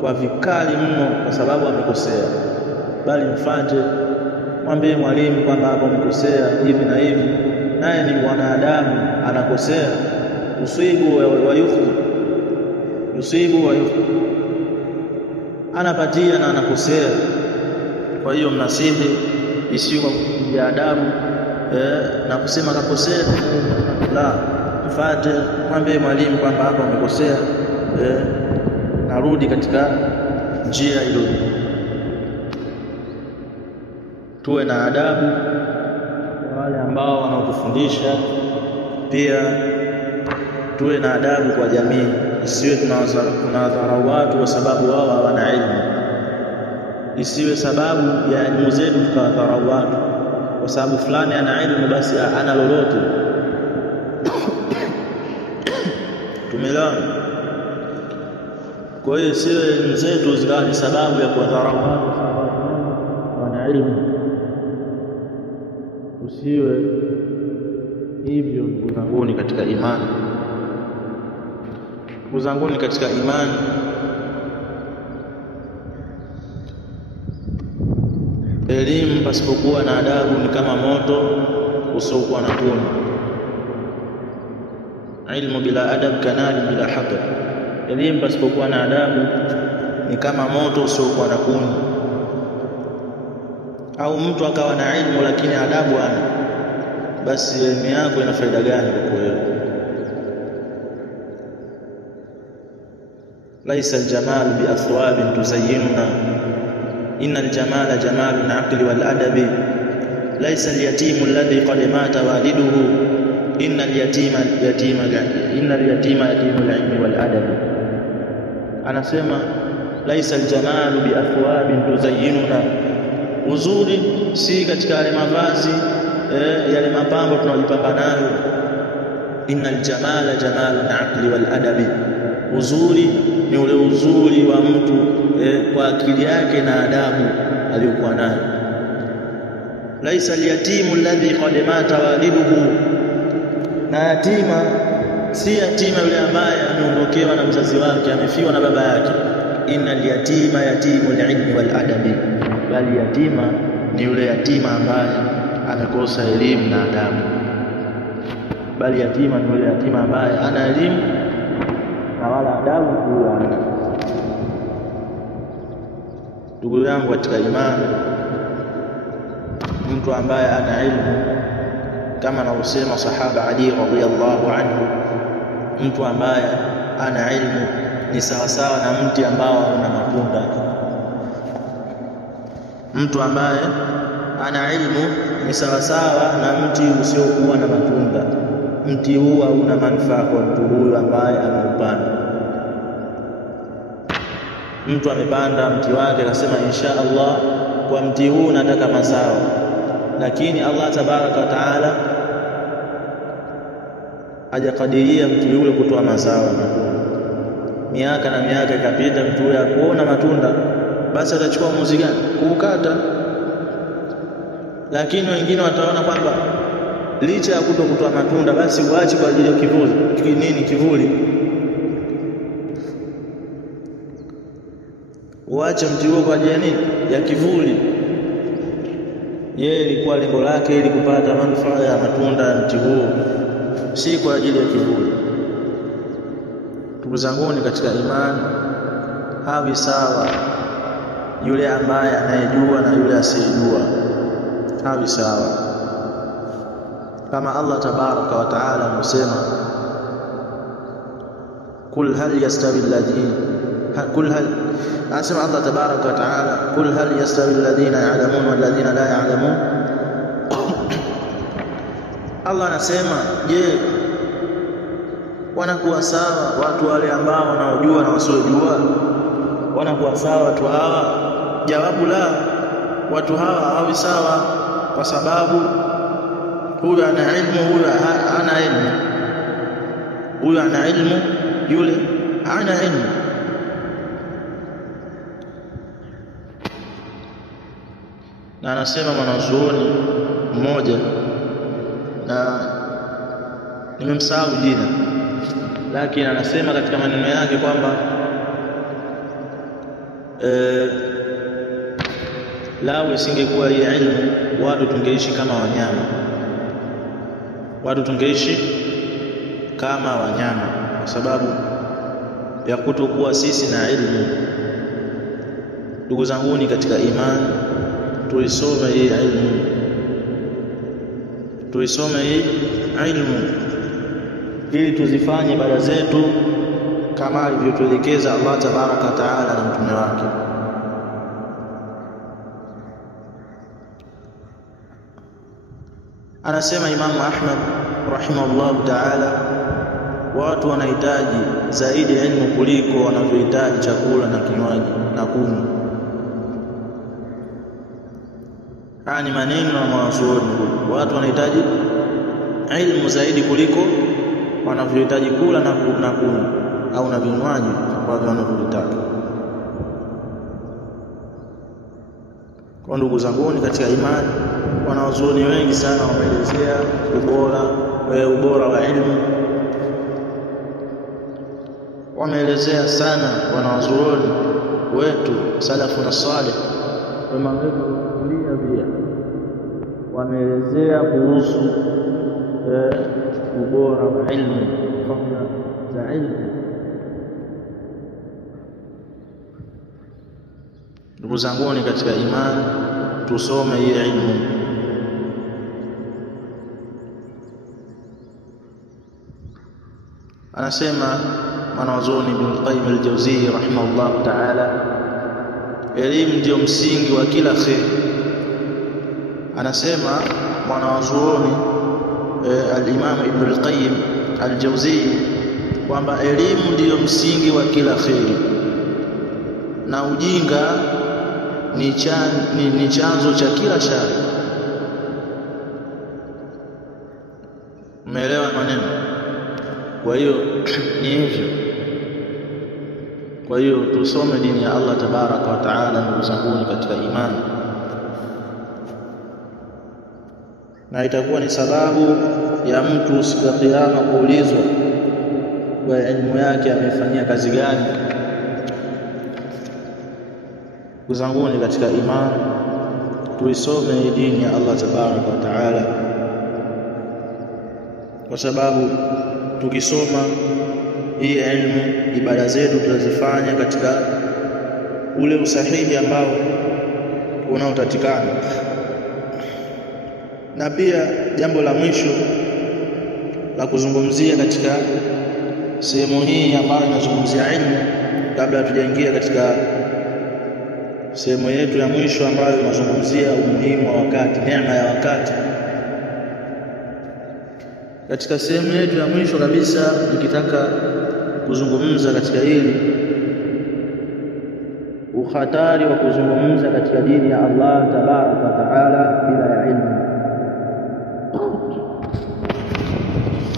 kwa vikali mno kwa sababu amekosea. Bali mfuate, mwambie mwalimu kwamba hapo umekosea hivi na hivi, naye ni mwanadamu, anakosea. Usibu wa yukhti, anapatia na anakosea. Kwa hiyo mnasihi, isiyo ya adabu na kusema kakosea, la, mfuate, mwambie mwalimu kwamba hapa umekosea, narudi katika njia ile. Tuwe na adabu kwa wale ambao wanaotufundisha, pia tuwe na adabu kwa jamii. Isiwe tunawadharau watu kwa sababu wao hawana elimu. Isiwe sababu ya elimu zetu tukawadharau watu kwa sababu fulani ana elimu basi ana lolote. Tumeelewana? Kwa hiyo isiwe elimu zetu zikawa ni sababu ya kuwadharau watu kwa sababu wana elimu. Usiwe hivyo ndugu zangu katika imani. Ndugu zangu katika imani, elimu pasipokuwa na adabu ni kama moto usiokuwa na kuni. Ilmu bila adab kanali bila hatab. Elimu pasipokuwa na adabu ni kama moto usiokuwa na kuni. Au mtu akawa na ilmu lakini adabu hana, basi elimu yako ina faida gani kwa wewe? Laisa aljamal bi athwabin tuzayyinuna, inna aljamala jamalul aqli wal adabi. Laisa alyatimu alladhi qad mata waliduhu, inna alyatima yatimul ilmi wal adabi. Anasema laisa aljamalu bi athwabin tuzayyinuna, uzuri si katika yale mavazi yale mapambo tunajipamba nayo. Innal jamala jamalul aqli wal adabi, uzuri ni ule uzuri wa mtu kwa akili yake na adabu aliyokuwa nayo. Laisa alyatimu alladhi qad mata waliduhu, na yatima si yatima yule ambaye ameondokewa na mzazi wake, amefiwa na baba yake. Innal yatima yatimul ilmi wal adabi, bali yatima ni yule yatima ambaye amekosa elimu na adabu. Bali yatima ni yule yatima ambaye ana elimu na wala adabu hana. Ndugu yangu katika imani, mtu ambaye ana ilmu kama anavyosema sahaba Ali radhiyallahu anhu, mtu ambaye ana ilmu ni sawasawa na mti ambao una matunda. Mtu ambaye ana ilmu ni sawasawa na mti usiokuwa na matunda. Mti huu hauna manufaa kwa mtu huyu ambaye ameupanda. Mtu amepanda mti wake akasema insha Allah kwa mti huu nataka mazao, lakini Allah tabaraka wa taala hajakadiria mti yule kutoa mazao. Miaka na miaka ikapita, mtu yule hakuona matunda, basi atachukua uamuzi gani? Kuukata. Lakini wengine wataona kwamba licha ya kutokutoa matunda, basi uache kwa ajili ya kivuli. Nini kivuli? Uache mti huo kwa ajili ya nini? Ya kivuli. Yeye ilikuwa lengo lake ili kupata manufaa ya matunda ya mti huo, si kwa ajili ya kivuli. Ndugu zangu ni katika imani, hawi sawa yule ambaye anayejua na yule asiyejua, hawi sawa. Kama Allah tabaraka wa taala amesema, kul hal yastawi alladhina asema Allah tabaraka wa taala, kul hal yastawi alladhina ya'lamun wal ladhina la ya'lamun. Allah anasema, je, wanakuwa sawa watu wale ambao wanaojua na wasiojua? Wanakuwa sawa watu hawa? Jawabu la, watu hawa hawi sawa, kwa sababu huyu ana ilmu, huyu hana ilmu. Huyu ana ilmu, yule hana ilmu. Na anasema mwanazuoni mmoja, na nimemsahau jina, lakini anasema katika maneno yake kwamba lao isingekuwa hii ilmu, watu tungeishi kama wanyama. Watu tungeishi kama wanyama kwa sababu ya kutokuwa sisi na ilmu. Ndugu zangu ni katika imani, tuisome hii ilmu, tuisome hii ilmu ili tuzifanye ibada zetu kama alivyotuelekeza Allah tabaraka wa taala na mtume wake. Anasema Imam Ahmad rahimahullah taala, watu wanahitaji zaidi ilmu kuliko wanavyohitaji chakula na kinywaji na kunywa. Haya ni maneno ya mwanazuoni. Watu wanahitaji ilmu zaidi kuliko wanavyohitaji kula na kunywa au na vinywaji ambavyo wanavyotaka. Kwa ndugu zangu ni katika imani, wanazuoni wengi sana wameelezea ubora wa ilmu. Wameelezea sana wanazuoni wetu salafu na salih, wema wetu kulia pia wameelezea kuhusu ubora wa ilmu, fadhila za ilmu. Ndugu zangu ni katika imani, tusome hii ilmu. Anasema mwanazuoni Ibn Qayyim al-Jawziyya rahimahullah ta'ala, elimu ndio msingi wa kila khair. Anasema mwanazuoni al-Imam Ibn al-Qayyim al-Jawziyya kwamba elimu ndio msingi wa kila khair, na ujinga ni chanzo cha kila shari. Umeelewa maneno? Kwa hiyo ni hivyo. Kwa hiyo tusome dini ya Allah tabaraka wa taala, ndugu zangu katika imani, na itakuwa ni sababu ya mtu siku ya kiyama kuulizwa kwa elimu yake amefanyia kazi gani. Kuzanguni katika imani, tuisome dini ya Allah tabaraka wa taala, kwa sababu tukisoma hii elimu, ibada zetu tutazifanya katika ule usahihi ambao unaotatikana. Na pia jambo la mwisho la kuzungumzia katika sehemu hii ambayo inazungumzia ilmu, kabla hatujaingia katika sehemu yetu ya mwisho ambayo inazungumzia umuhimu wa wakati, neema ya wakati. Katika sehemu yetu ya mwisho kabisa nikitaka kuzungumza katika hili, uhatari wa kuzungumza katika dini ya Allah tabaraka wa taala bila ya ilmu.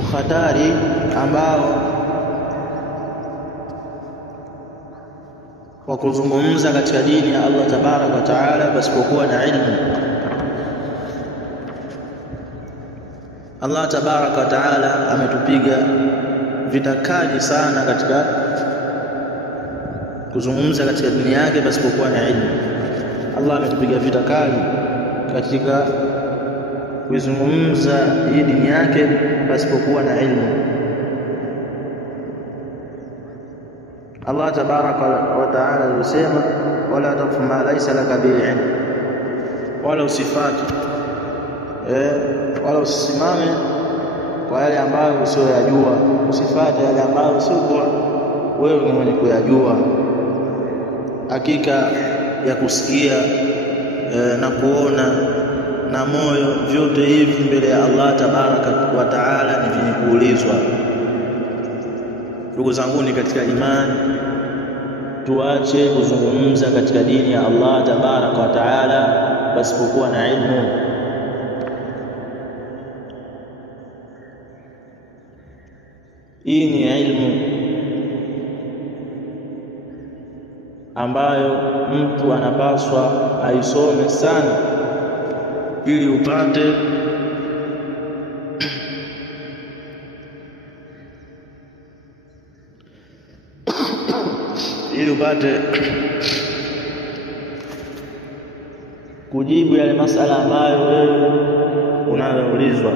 Uhatari ambao wa kuzungumza katika dini ya Allah tabaraka wa taala pasipokuwa na ilmu. Allah tabaraka wa taala ametupiga vita kali sana katika kuzungumza katika dini yake pasipokuwa na ilmu. Allah ametupiga vita kali katika kuzungumza hii dini yake pasipokuwa na ilmu. Allah tabaraka wa taala alisema, wala taqfu ma laysa laka bihi ilm, wala usifati wala usisimame kwa yale ambayo usiyoyajua, usifate yale ambayo usiokuwa wewe ni mwenye kuyajua. Hakika ya kusikia na kuona na moyo, vyote hivi mbele ya Allah tabaraka wa taala ni vyenye kuulizwa. Ndugu zanguni katika imani, tuache kuzungumza katika dini ya Allah tabaraka wa taala pasipokuwa na ilmu. Hii ni ilmu ambayo mtu anapaswa aisome sana ili upate kujibu yale masala ambayo wewe unayoulizwa,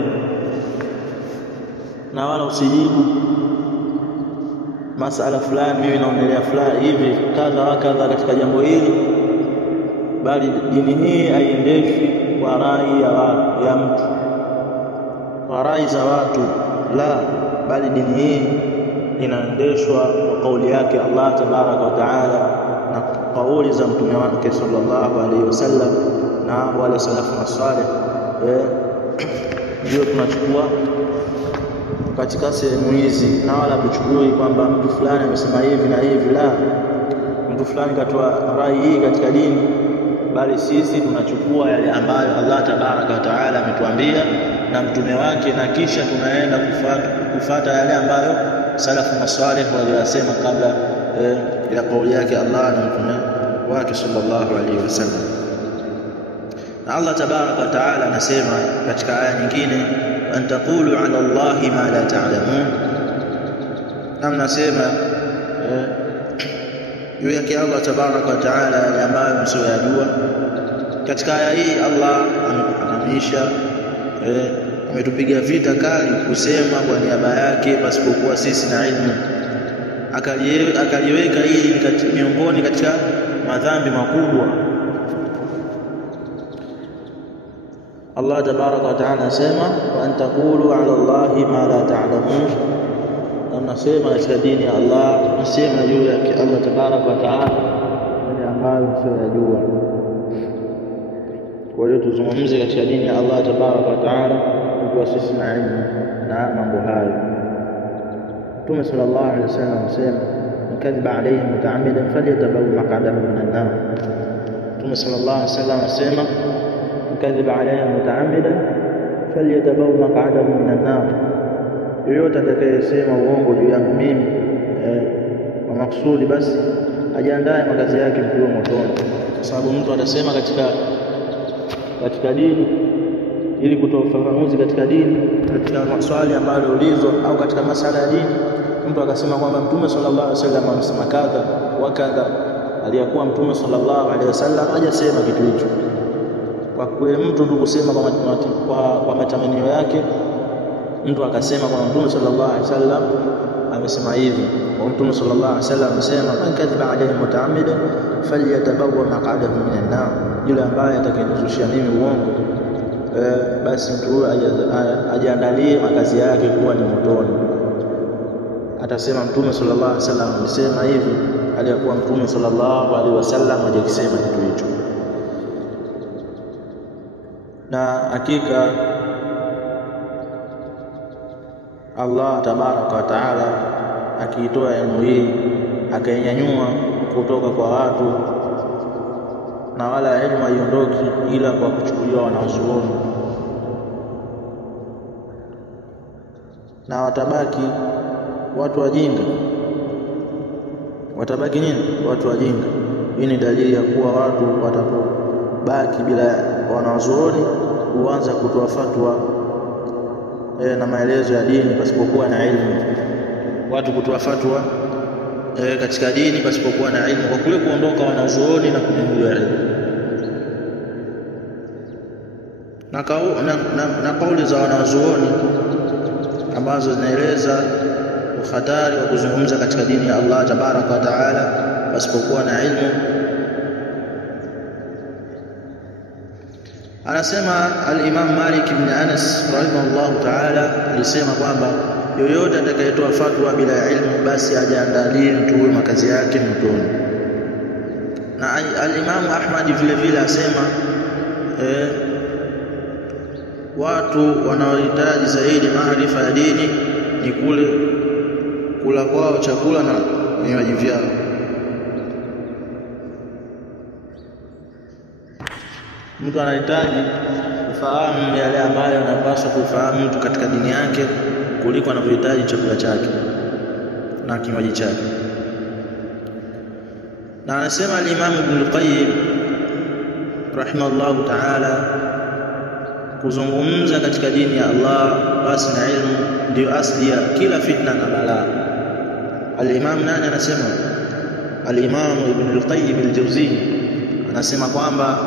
na wala usijibu masala fulani, mimi naonelea fulani hivi kadha wa kadha katika jambo hili, bali dini hii haiendeshwi kwa rai ya mtu, kwa rai za watu, la, bali dini hii inaendeshwa kwa kauli yake Allah tabaraka wa taala na kauli za mtume wake sallallahu alaihi wasallam na wale salafu wasalih. Ndio tunachukua katika sehemu hizi, na wala tuchukui kwamba mtu fulani amesema hivi na hivi, la, mtu fulani katoa rai hii katika dini, bali sisi tunachukua yale ambayo Allah tabaraka wa taala ametuambia na mtume wake, na kisha tunaenda kufuata yale ambayo salafu masalih waliyosema kabla ya kauli yake Allah na mtume wake sallallahu alaihi wasallam. Na Allah tabaraka wa taala anasema katika aya nyingine, an taqulu ala Allahi ma la ta'lamun, na mnasema juu yake Allah tabaraka wa taala yale ambayo msiyojua. Katika aya hii Allah ametuhamisha, ametupiga vita kali kusema kwa niaba yake pasipokuwa sisi na ilmu, akaliweka hili miongoni katika madhambi makubwa. Allah tabaraka wa taala anasema, wa an taqulu ala Allahi ma la ta'lamun, na mnasema katika dini ya Allah, mnasema juu yake Allah tabaraka wa taala yale ambayo msiyojua. Kwa hiyo tuzungumze katika dini ya Allah tabaraka wa taala kwa sisi na ilmu na mambo hayo. Mtume sallallahu alaihi wasallam anasema, kadhiba alayhi mutaammidan falyatabawa maq'adahu minan nar. Mtume sallallahu alaihi wasallam anasema, kadhiba alayhi mutaammidan falyatabawa maq'adahu minan nar, yoyote atakayesema uongo juu yangu mimi kwa maksudi, basi ajiandae makazi yake mkiwa motoni. Kwa sababu mtu atasema katika dini ili kutoa ufafanuzi katika dini, katika maswali ambayo ulizwa au katika masala ya dini, mtu akasema kwamba Mtume sallallahu alaihi wasallam amesema kadha wa kadha, aliyakuwa Mtume sallallahu alaihi wasallam hajasema kitu hicho. Kwa kweli mtu tu kusema kwa matamanio yake, mtu akasema kwamba Mtume sallallahu alaihi wasallam amesema hivi, wa Mtume sallallahu alaihi wasallam amesema man kadhiba alayhi muta'ammidan falyatabawwa maq'adahu minan nar, yule ambaye atakayenizushia mimi uongo basi mtu huyo ajiandalie makazi yake kuwa ni motoni. Atasema Mtume sallallahu alaihi wasallam amesema hivi, aliyakuwa Mtume sallallahu alaihi wasallam hajakisema kitu hicho. Na hakika Allah tabaraka wa taala akiitoa elimu hii akainyanyua kutoka kwa watu, na wala elimu haiondoki ila kwa kuchukuliwa wanazuoni, na watabaki watu wajinga. Watabaki nini? Watu wajinga. Hii ni dalili ya kuwa watu watapobaki bila wanazuoni huanza kutoa fatwa na maelezo ya dini pasipokuwa na elimu. Watu kutoa fatwa katika dini pasipokuwa na elimu, kwa kule kuondoka wanazuoni na kunyanyua elimu. Na kauli za wanazuoni ambazo zinaeleza uhatari wa kuzungumza katika dini ya Allah tabaraka wa taala pasipokuwa na elimu. Anasema al-Imam Malik ibn Anas rahimahullah ta'ala alisema kwamba yoyote atakayetoa fatwa bila ilmu basi ajiandalie mtu huyo makazi yake motoni. Na al-Imam Ahmad vile vile asema watu wanaohitaji zaidi maarifa ya dini ni kula kwao chakula na vinywaji vyao. Mtu anahitaji kufahamu yale ambayo anapaswa kufahamu mtu katika dini yake kuliko anavyohitaji chakula chake na kinywaji chake. Na anasema al-Imam Ibn al-Qayyim rahimahullah ta'ala, kuzungumza katika dini ya Allah basi na ilmu ndio asli ya kila fitna na balaa. Al-Imam nani anasema? Al-Imam Ibn al-Qayyim al-Jawziyya anasema kwamba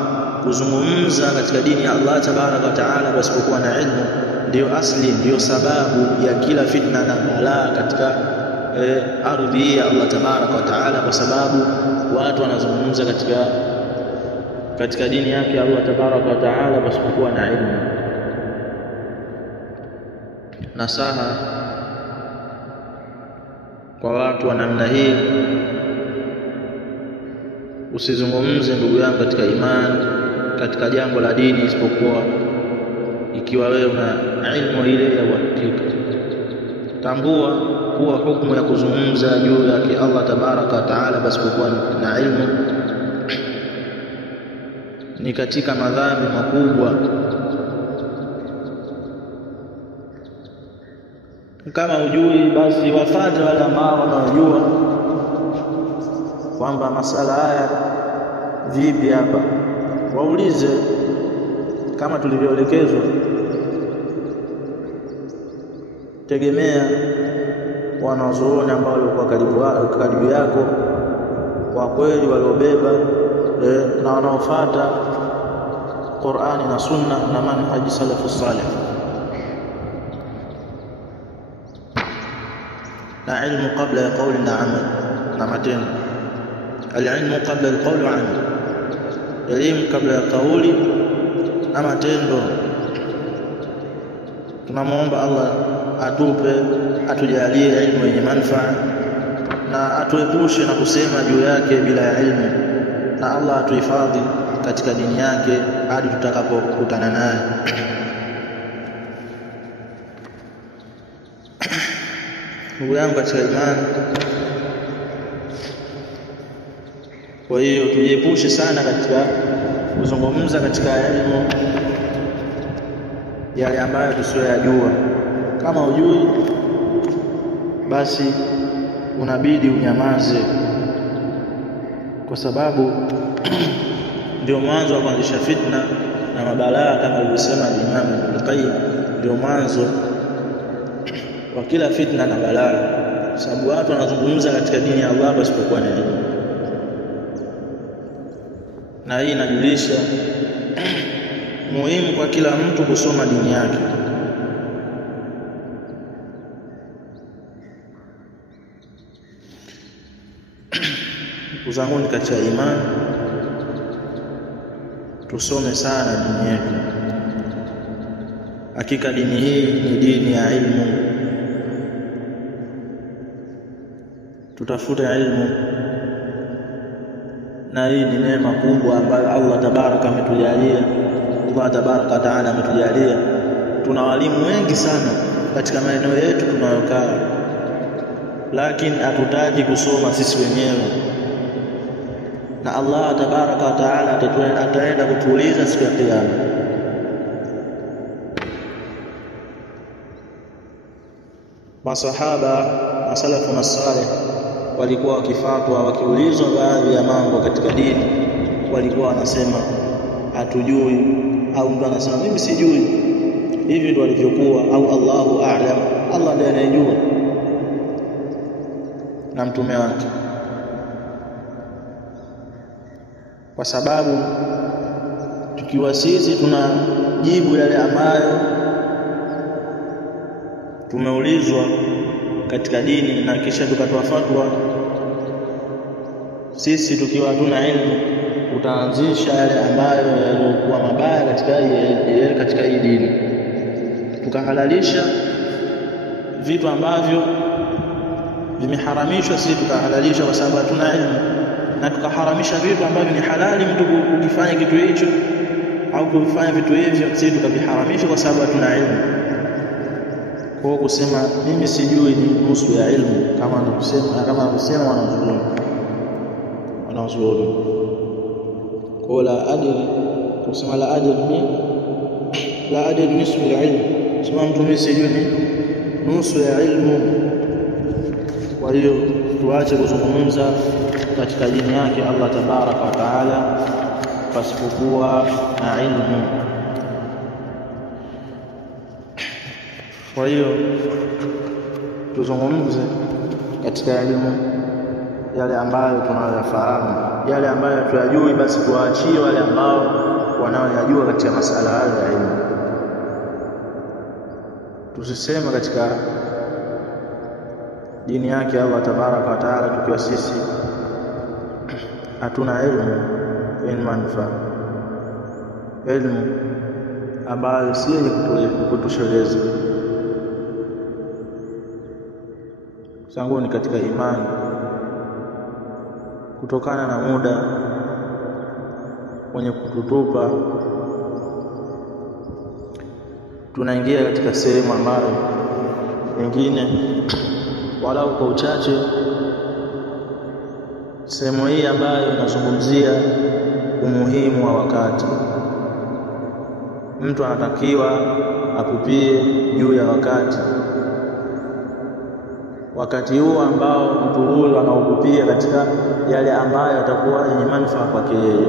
kuzungumza katika dini ya Allah tabaraka wa taala pasipokuwa na ilmu ndio asli, ndio sababu ya kila fitna na balaa katika ardhi ya Allah tabaraka wa taala, kwa sababu watu wanazungumza katika dini yake Allah tabaraka wa taala pasipokuwa na ilmu. Nasaha kwa watu wa namna hii, usizungumze ndugu yangu katika imani, katika jambo la dini, isipokuwa ikiwa wewe una ilmu ile ya uhakika. Tambua kuwa hukumu ya kuzungumza juu yake Allah tabaraka wa taala pasipokuwa na ilmu ni katika madhambi makubwa. Kama hujui basi wafuate wale ambao wanaojua kwamba masala haya vipi hapa, waulize kama tulivyoelekezwa. Tegemea wanazuoni ambao walikuwa karibu yako wa kweli, waliobeba na wanaofuata Qur'ani na Sunna na manhaji salafu salih. Na ilmu kabla ya kauli na amal na matendo. Al-ilmu kabla al-qawl wa amal, elimu kabla ya kauli na matendo. Tunamuomba Allah atujalie ilmu yenye manufaa na atuepushe na kusema juu yake bila ya ilmu, na Allah atuhifadhi katika dini yake hadi tutakapokutana naye. Ndugu yangu katika imani, kwa hiyo tujiepushe sana katika kuzungumza katika elimu yale ambayo tusiyoyajua. Kama hujui basi unabidi unyamaze, kwa sababu ndio mwanzo wa kuanzisha fitna na mabalaa, kama alivyosema Imam Ibn Qayyim, ndio mwanzo wa kila fitna na balaa. sababu watu wanazungumza katika dini ya Allah pasipokuwa na elimu. Na hii inajulisha muhimu kwa kila mtu kusoma dini yake. Uzanguni katika imani, tusome sana dini yetu. Hakika dini hii ni dini ya ilmu. Tutafute ilmu, na hii ni neema kubwa ambayo Allah tabaraka ametujalia. Allah tabaraka taala ametujalia. Tuna walimu wengi sana katika maeneo yetu tunayokaa, lakini hatutaki kusoma sisi wenyewe. Na Allah tabaraka wa taala ataenda kutuuliza siku ya kiyama. Masahaba na salafu na salih walikuwa wakifatwa, wakiulizwa baadhi ya mambo katika dini, walikuwa wanasema hatujui, au mtu anasema mimi sijui. Hivi ndio walivyokuwa, au Allahu a'lam, Allah ndiye anayejua na mtume wake. Kwa sababu tukiwa sisi tunajibu yale ambayo tumeulizwa katika dini na kisha tukatoa fatwa, sisi tukiwa hatuna elimu tutaanzisha yale ambayo yalikuwa mabaya katika hii dini, tukahalalisha vitu ambavyo vimeharamishwa, sisi tukahalalisha kwa sababu hatuna elimu, na tukaharamisha vitu ambavyo ni halali mtu kufanya kitu hicho au kufanya vitu hivyo, sisi tukaviharamisha kwa sababu hatuna elimu. Kwa kusema mimi sijui ni nusu ya elimu, kama anavyosema wanazuoni. Kwa la adri, kusema la adri nusu ya elimu, sema mtu mimi sijui ni nusu ya elimu. Kwa hiyo tuache kuzungumza katika dini yake Allah tabaraka wa taala pasipokuwa na ilmu. Kwa hiyo tuzungumze katika elimu yale ambayo tunayofahamu, yale ambayo tuyajui basi tuwaachie wale ambao wanaoyajua katika masala hayo ya elimu. Tusiseme katika dini yake Allah tabaraka wa taala tukiwa sisi hatuna elimu yenye manufaa, elimu ambayo si yenye kutosheleza. Sangoni katika imani, kutokana na muda wenye kututupa, tunaingia katika sehemu ambayo wengine walau kwa uchache, sehemu hii ambayo inazungumzia umuhimu wa wakati. Mtu anatakiwa apupie juu ya wakati huo ambao mtu huyo anaupupia katika yale ambayo yatakuwa yenye manufaa kwake yeye.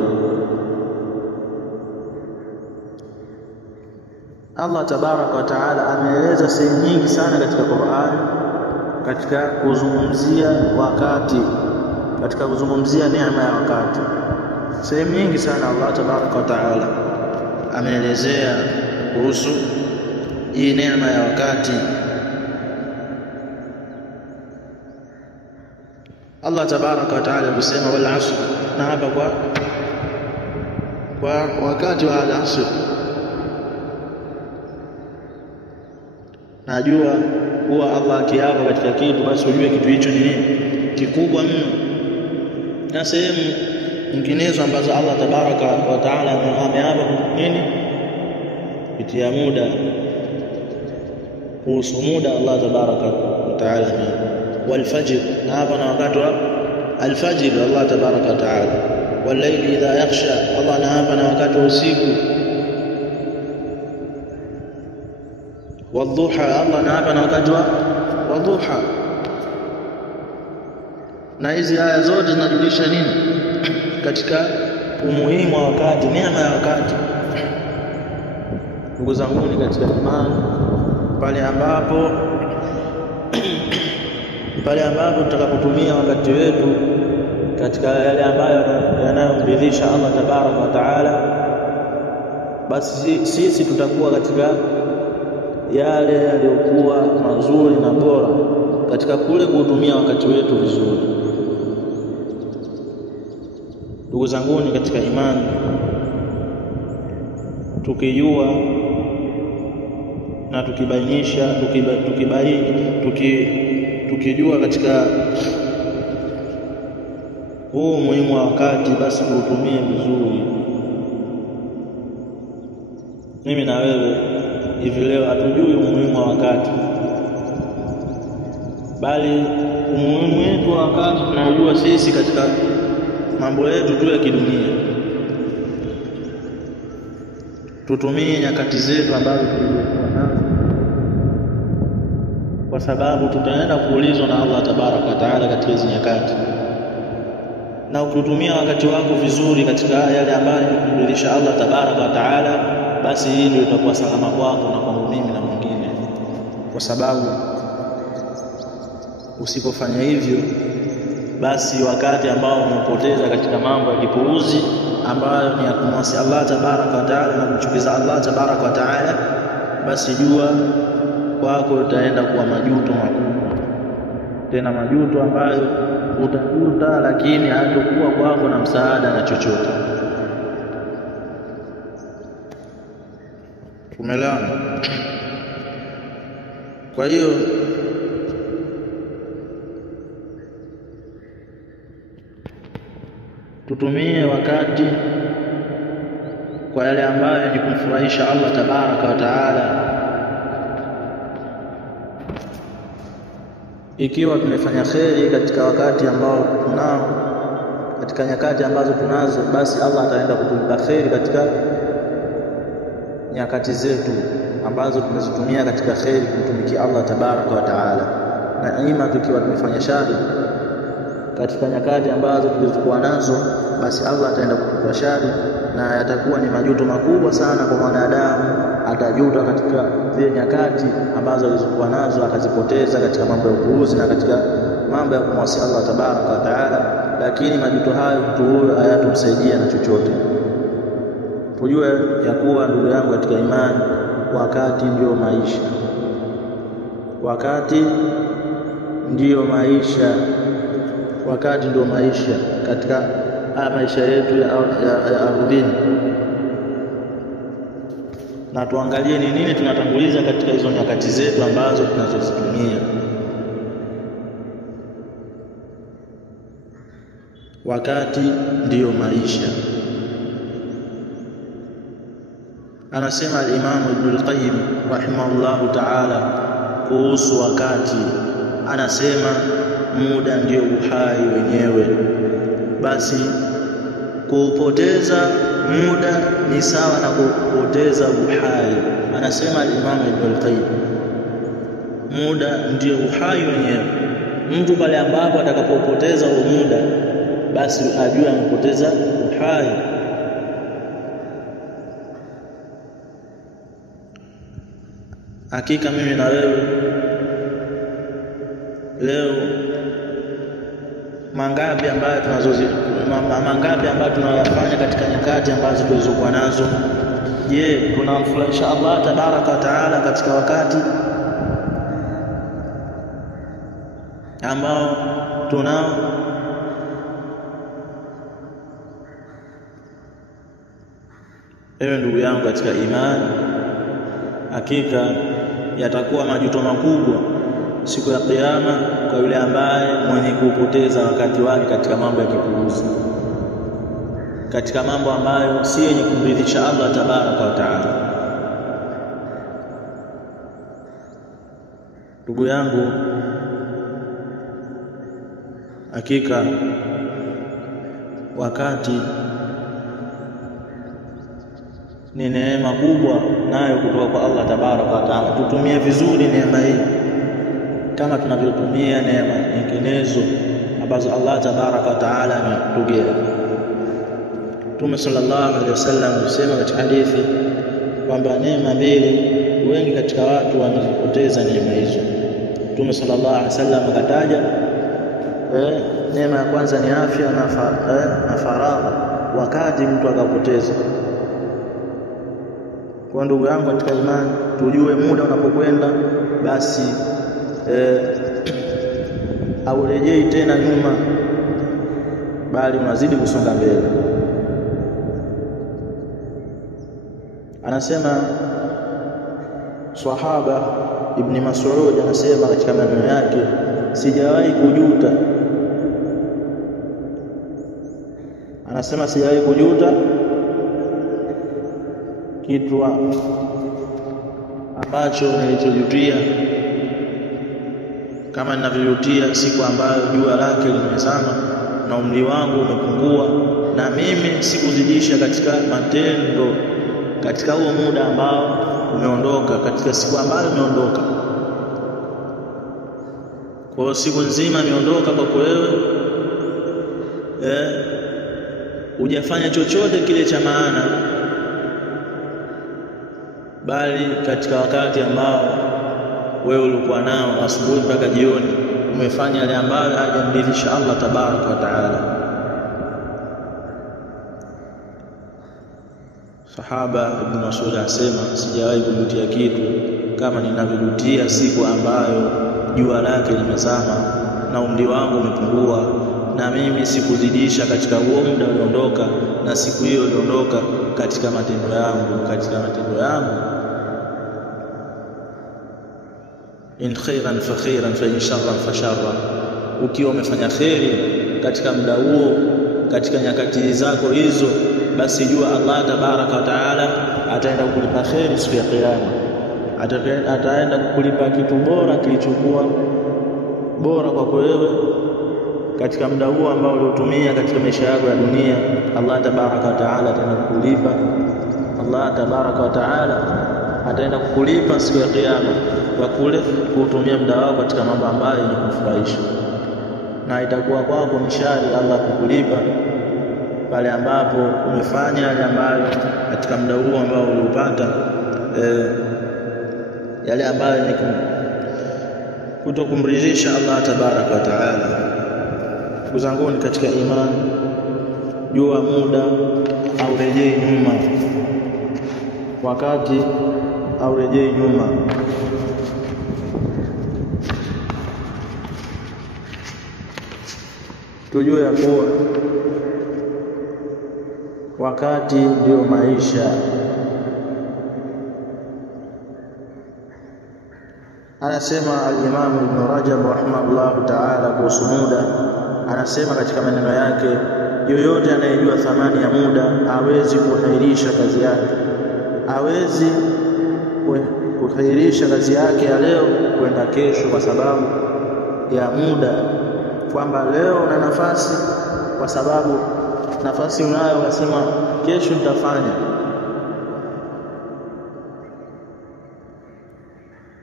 Allah tabaraka wa taala ameeleza sehemu nyingi sana katika Qur'an katika kuzungumzia wakati, katika kuzungumzia neema ya wakati. Sehemu nyingi sana Allah tabaraka wa taala ameelezea kuhusu hii neema ya wakati. Allah tabaraka wa taala kusema wal asr, na hapa kwa wakati wa al-asr. Najua kuwa Allah akiapa katika kitu basi ujue kitu hicho ni nini, kikubwa mno. Na sehemu nyinginezo ambazo Allah tabaraka wa taala ameapa nini, kitia muda, kuhusu muda Allah tabaraka wa taala wal fajr, na hapa na wakati wa al-fajr Allah tabaraka wa taala, wal layli idha yakhsha, Allah na hapa na wakati wa usiku, wadhuha, Allah na hapa na wakati wa wadhuha. Na hizi aya zote zinajulisha nini katika umuhimu wa wakati, neema ya wakati. Ndugu zangu ni katika imani, pale ambapo pale ambapo tutakapotumia wakati wetu katika yale ambayo yanayomridhisha Allah tabaraka wa taala, basi sisi tutakuwa katika yale yaliyokuwa mazuri na bora katika kule kutumia wakati wetu vizuri. Ndugu zanguni katika imani, tukijua na tukibainisha tukijua katika huu muhimu wa wakati, basi tuutumie vizuri. Mimi na wewe hivi leo hatujui umuhimu wa wakati, bali umuhimu wetu wa wakati tunajua sisi katika mambo yetu tu ya kidunia. Tutumie nyakati zetu ambazo tulikuwa nazo, kwa sababu tutaenda kuulizwa na Allah tabaraka wa taala katika hizo nyakati. Na ukitumia wakati wako vizuri katika yale ambayo kumridhisha Allah tabaraka wa taala, basi hii ndio itakuwa salama kwako na kwangu mimi na mwingine, kwa sababu usipofanya hivyo, basi wakati ambao umepoteza katika mambo ya kipuuzi ambayo ni ya kumwasi Allah tabaraka wa taala na kumchukiza Allah tabaraka wa taala, basi jua kwako utaenda kuwa majuto makubwa, tena majuto ambayo utajuta, lakini hatakuwa kwako na msaada na chochote. Umeelewana? Kwa hiyo tutumie wakati kwa yale ambayo ni kumfurahisha Allah tabaraka wa taala. Ikiwa tumefanya kheri katika wakati ambao tunao, katika nyakati ambazo tunazo, basi Allah ataenda kutupa kheri katika nyakati zetu ambazo tumezitumia katika kheri kumtumikia Allah tabaraka wa taala. Na ima tukiwa tumefanya shari katika nyakati ambazo tulizokuwa nazo, basi Allah ataenda kutupa shari, na yatakuwa ni majuto makubwa sana kwa mwanadamu. Atajuta katika zile nyakati ambazo alizokuwa nazo akazipoteza katika mambo ya upuuzi na katika mambo ya kumwasi Allah tabaraka wa taala, lakini majuto hayo mtu huyo hayatomsaidia na chochote. Tujue ya kuwa, ndugu yangu katika imani, wakati ndio maisha. Wakati ndio maisha. Wakati ndio maisha katika maisha yetu ya ardhini. Na tuangalie ni nini tunatanguliza katika hizo nyakati zetu ambazo tunazozitumia. Wakati ndiyo maisha. Anasema al-Imam Ibn al-Qayyim rahimahullahu ta'ala kuhusu wakati, anasema muda ndio uhai wenyewe. Basi kupoteza muda ni sawa na kupoteza uhai. Anasema al-Imam Ibn al-Qayyim, muda ndio uhai wenyewe. Mtu pale ambapo atakapopoteza huo muda, basi ajue amepoteza uhai. Hakika mimi na wewe leo mangapi ambayo tunayafanya katika nyakati ambazo tulizokuwa nazo? Je, tunamfurahisha Allah tabaraka wa taala katika wakati ambao tunao? Ewe ndugu yangu katika imani, hakika yatakuwa majuto makubwa siku ya kiyama kwa yule ambaye mwenye kupoteza wakati wake katika mambo ya kipuuzi, katika mambo ambayo si yenye kumridhisha Allah tabaraka wa taala. Ndugu yangu, hakika wakati ni neema kubwa nayo kutoka kwa Allah tabaraka wa taala. Tutumie vizuri neema hii kama tunavyotumia neema nyinginezo ambazo Allah tabaraka wa taala ametugea. Mtume sallallahu alaihi wasallam alisema katika hadithi kwamba neema mbili wengi katika watu wamezipoteza neema hizo. Mtume sallallahu alaihi wasallam akataja neema ya kwanza ni afya na faragha wakati mtu akapoteza. Kwa ndugu yangu katika imani, tujue muda unapokwenda basi haurejei tena nyuma, bali unazidi kusonga mbele. Anasema sahaba Ibn Mas'ud, anasema katika maneno yake, sijawahi kujuta. Anasema sijawahi kujuta kitu ambacho nilichojutia kama ninavyojutia siku ambayo jua lake limezama na umri wangu umepungua, na mimi sikuzidisha katika matendo katika huo muda ambao umeondoka, katika siku ambayo umeondoka. Kwa siku nzima imeondoka kwa wewe, hujafanya chochote kile cha maana, bali katika wakati ambao wewe ulikuwa nao asubuhi mpaka jioni umefanya yale ambayo hajamridhisha Allah tabaraka wa taala. Sahaba Ibn Mas'ud asema sijawahi kujutia kitu kama ninavyojutia siku ambayo jua lake limezama na umri wangu umepungua, na mimi sikuzidisha katika huo muda uliondoka, na siku hiyo iliondoka katika matendo yangu. In khairan fa khairan fa in sharran fa sharran, ukiwa umefanya khairi katika muda huo, katika nyakati zako hizo, basi jua Allah tabaraka wa taala ataenda kukulipa khairi siku ya kiyama. Ataenda kukulipa kitu bora kilichokuwa bora kwako wewe katika muda huo ambao uliotumia katika maisha yako ya dunia. Allah tabaraka wa taala ataenda kukulipa. Allah tabaraka wa taala ataenda kukulipa siku ya kiyama kwa kule kutumia muda wako katika mambo ambayo yanakufurahisha, na itakuwa kwako mshari Allah kukulipa pale ambapo umefanya yale ambayo katika muda huo ambao uliopata yale ambayo ni kutokumridhisha Allah tabaraka wa taala. Ndugu zangu katika imani, jua muda haurejei nyuma, wakati haurejei nyuma. Tujue ya kuwa wakati ndio maisha. Anasema al-Imam Ibn Rajab rahimahullah ta'ala kuhusu muda, anasema katika maneno yake, yoyote anayejua thamani ya muda hawezi kuhairisha kazi yake, hawezi kuhairisha kazi yake ya leo kwenda kesho, kwa sababu ya muda. Kwamba leo una nafasi, kwa sababu nafasi unayo, unasema kesho nitafanya.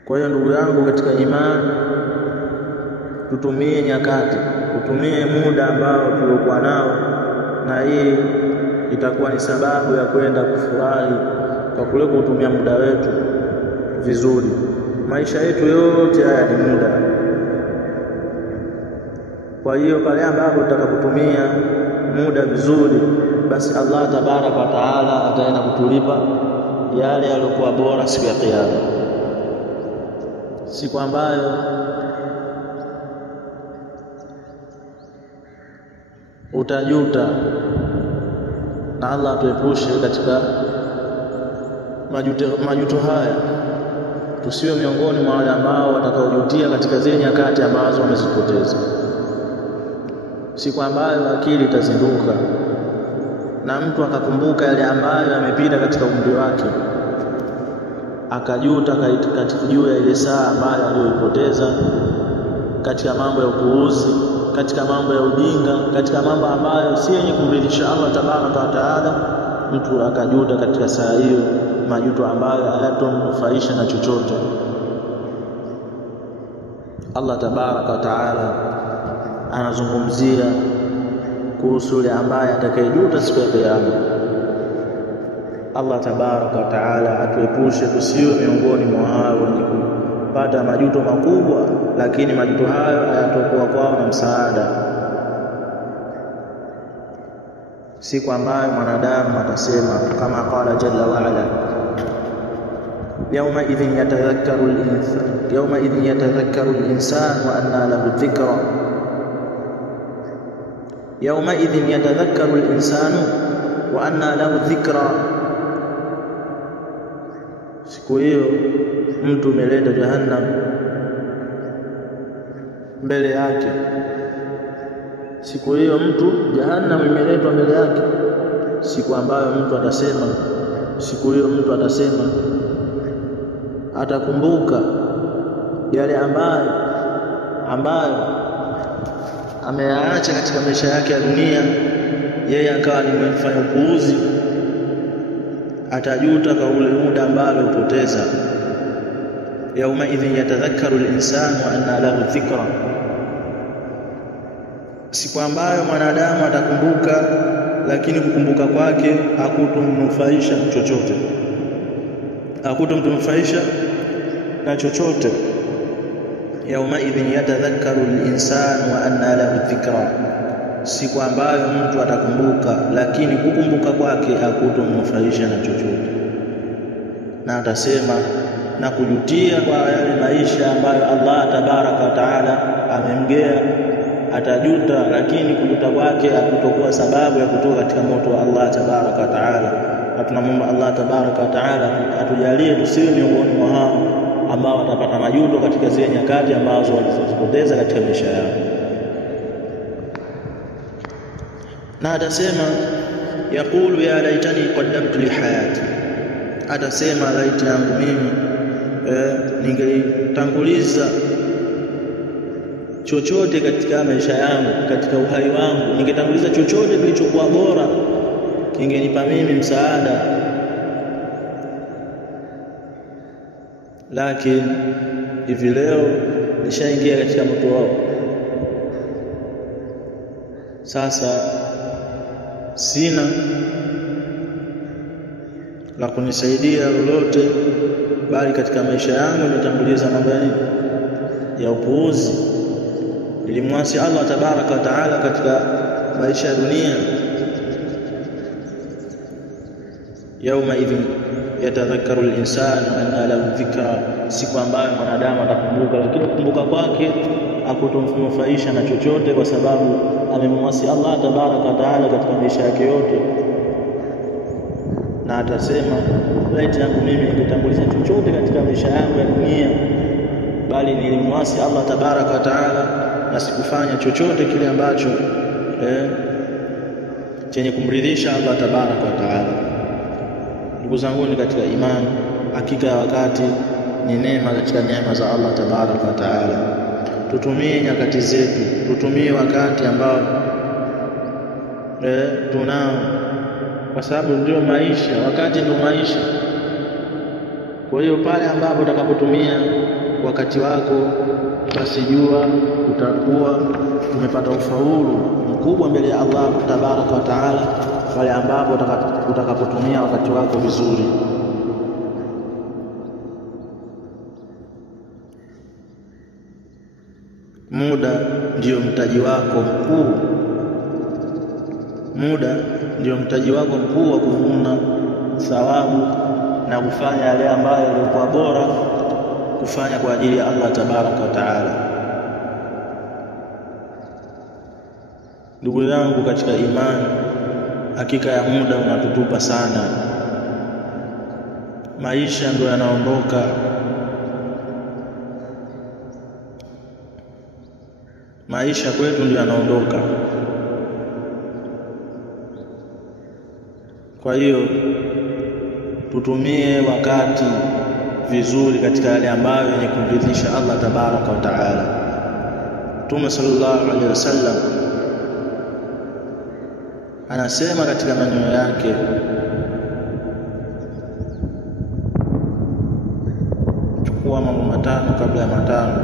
Kwa hiyo ndugu yangu katika imani, tutumie nyakati, tutumie muda ambao tuliokuwa nao, na hii itakuwa ni sababu ya kwenda kufurahi kwa kule kutumia muda wetu vizuri. Maisha yetu yote haya ni muda. Kwa hiyo pale ambapo tutakapotumia muda vizuri, basi Allah tabaraka wa taala ataenda kutulipa yale yaliokuwa bora siku ya kiyama, siku ambayo utajuta. Na Allah atuepushe katika majuto haya, tusiwe miongoni mwa wale ambao watakaojutia katika zile nyakati ambazo wamezipoteza, siku ambayo akili itazinduka na mtu akakumbuka yale ambayo yamepita katika umri wake, akajuta katika juu ya ile saa ambayo aliyoipoteza katika mambo ya upuuzi, katika mambo ya ujinga, katika mambo ambayo si yenye kumridhisha Allah tabaraka wa taala. Mtu akajuta katika saa hiyo majuto ambayo hayatomnufaisha na chochote. Allah tabaraka wa taala anazungumzia kuhusu yule ambaye atakayejuta siku ya kiyama. Allah tabaraka wa taala atuepushe tusiwe miongoni mwa hao wenye kupata majuto makubwa, lakini majuto hayo hayatokuwa kwao na msaada. Siku ambayo mwanadamu atasema kama qala jalla wa ala, yawma idhin yatadhakkaru al-insan wa anna lahu dhikra. Yawma idhin yatadhakkaru al-insan wa anna lahu dhikra. Siku hiyo mtu umeleta jahannam mbele yake. Siku hiyo mtu jahannam imeletwa mbele yake. Siku ambayo mtu atasema, siku hiyo mtu atasema, atakumbuka yale ambayo ameyaacha katika maisha yake ya dunia, yeye akawa ni mfanya upuuzi. Atajuta kwa ule muda ambao upoteza. Yauma idhin yatadhakkaru al-insanu wa anna lahu dhikra. Siku ambayo mwanadamu atakumbuka, lakini kukumbuka kwake hakutomnufaisha chochote, hakutomnufaisha na chochote. Yauma idhin yatadhakkaru al-insanu wa anna lahu dhikra. Siku ambayo mtu atakumbuka, lakini kukumbuka kwake hakutomnufaisha na chochote, na atasema na kujutia kwa yale maisha ambayo Allah tabaraka wa taala amemgea. Atajuta, lakini kujuta kwake hakutokuwa sababu ya kutoka katika moto wa Allah tabaraka wa taala. Na tunamwomba Allah tabaraka wa taala atujalie tusiwe miongoni mwa hao ambao watapata majuto katika zile nyakati ambazo walizopoteza katika maisha yao. Na atasema yaqulu ya laitani qaddamtu li hayati. Atasema laiti yangu mimi ningetanguliza chochote katika maisha yangu, katika uhai wangu, ningetanguliza chochote kilichokuwa bora, kingenipa mimi msaada. Lakini hivi leo nishaingia katika moto wao. Sasa sina la kunisaidia lolote, bali katika maisha yangu nimetanguliza mambo ya upuuzi. Nilimwasi Allah tabaraka wa taala katika maisha ya dunia. Yauma idhin yatadhakkaru al-insanu anna lahu dhikra. Siku ambayo mwanadamu atakumbuka, lakini kukumbuka kwake hakutomnufaisha na chochote, kwa sababu amemwasi Allah tabaraka wa taala katika maisha yake yote. Na atasema laiti yangu mimi ningetanguliza chochote katika maisha yangu ya dunia, bali nilimwasi Allah tabaraka wa taala na sikufanya chochote kile ambacho chenye kumridhisha Allah tabaraka wa taala. Ndugu zangu ni katika imani, hakika ya wakati ni neema katika neema za Allah tabaraka wa taala. Tutumie nyakati zetu, tutumie wakati ambao tunao, kwa sababu ndio maisha, wakati ndio maisha. Kwa hiyo pale ambapo utakapotumia wakati wako, basi jua utakuwa umepata ufaulu mkubwa mbele ya Allah tabaraka wa taala, pale ambapo utakapotumia wakati wako vizuri. Muda ndio mtaji wako mkuu. Muda ndio mtaji wako mkuu wa kuvuna thawabu na kufanya yale ambayo yalikuwa bora kufanya kwa ajili ya Allah tabaraka wa taala. Ndugu zangu katika imani, hakika ya muda unatutupa sana. Maisha ndio yanaondoka. Maisha kwetu ndio yanaondoka. Kwa hiyo tutumie wakati vizuri katika yale ambayo yenye kumridhisha Allah tabaraka wa taala. Mtume sallallahu alaihi wasallam anasema katika maneno yake, chukua mambo matano kabla ya matano.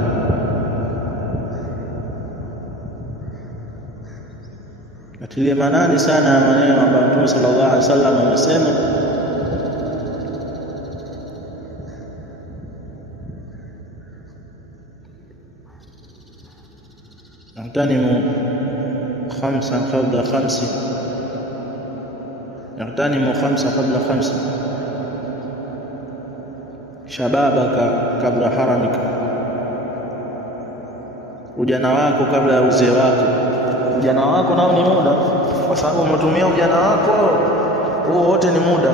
Atilie manani sana maneno ambayo Mtume sallallahu alaihi wasallam amesema. اغتنموا خمسا قبل خمس، اغتنموا خمسا قبل خمس، شبابك قبل حرمك، ujana wako kabla ya uzee wako. Ujana wako nao ni muda, kwa sababu umetumia ujana wako huo wote ni muda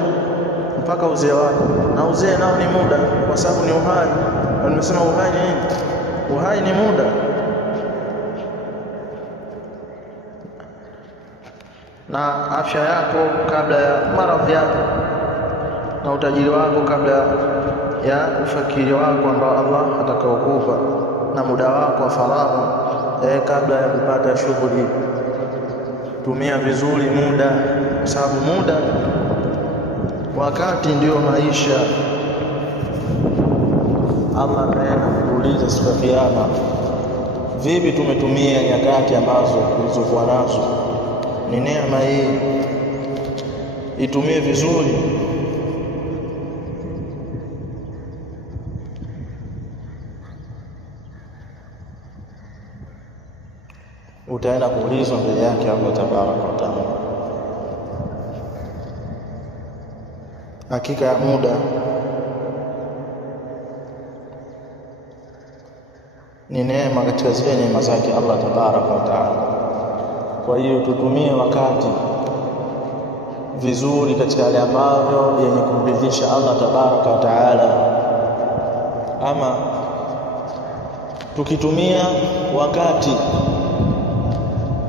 mpaka uzee wako, na uzee nao ni muda kwa sababu ni uhai. Na nimesema uhai ni nini? Uhai ni muda. Na afya yako kabla ya maradhi yako, na utajiri wako kabla ya ufakiri wako ambao Allah atakaokupa, na muda wako wa faragha kabla ya kupata shughuli. Tumia vizuri muda, kwa sababu muda, wakati ndio maisha. Allah anaenda kuuliza siku ya Kiyama, vipi tumetumia nyakati ambazo tulizokuwa nazo? Ni neema hii, itumie vizuri. Utaenda kuulizwa mbele yake Allah tabaraka wa taala. Hakika ya muda ni neema katika zile neema zake Allah tabaraka wa taala. Kwa hiyo tutumie wakati vizuri katika yale ambavyo yenye kumridhisha Allah tabaraka wa taala. Ama tukitumia wakati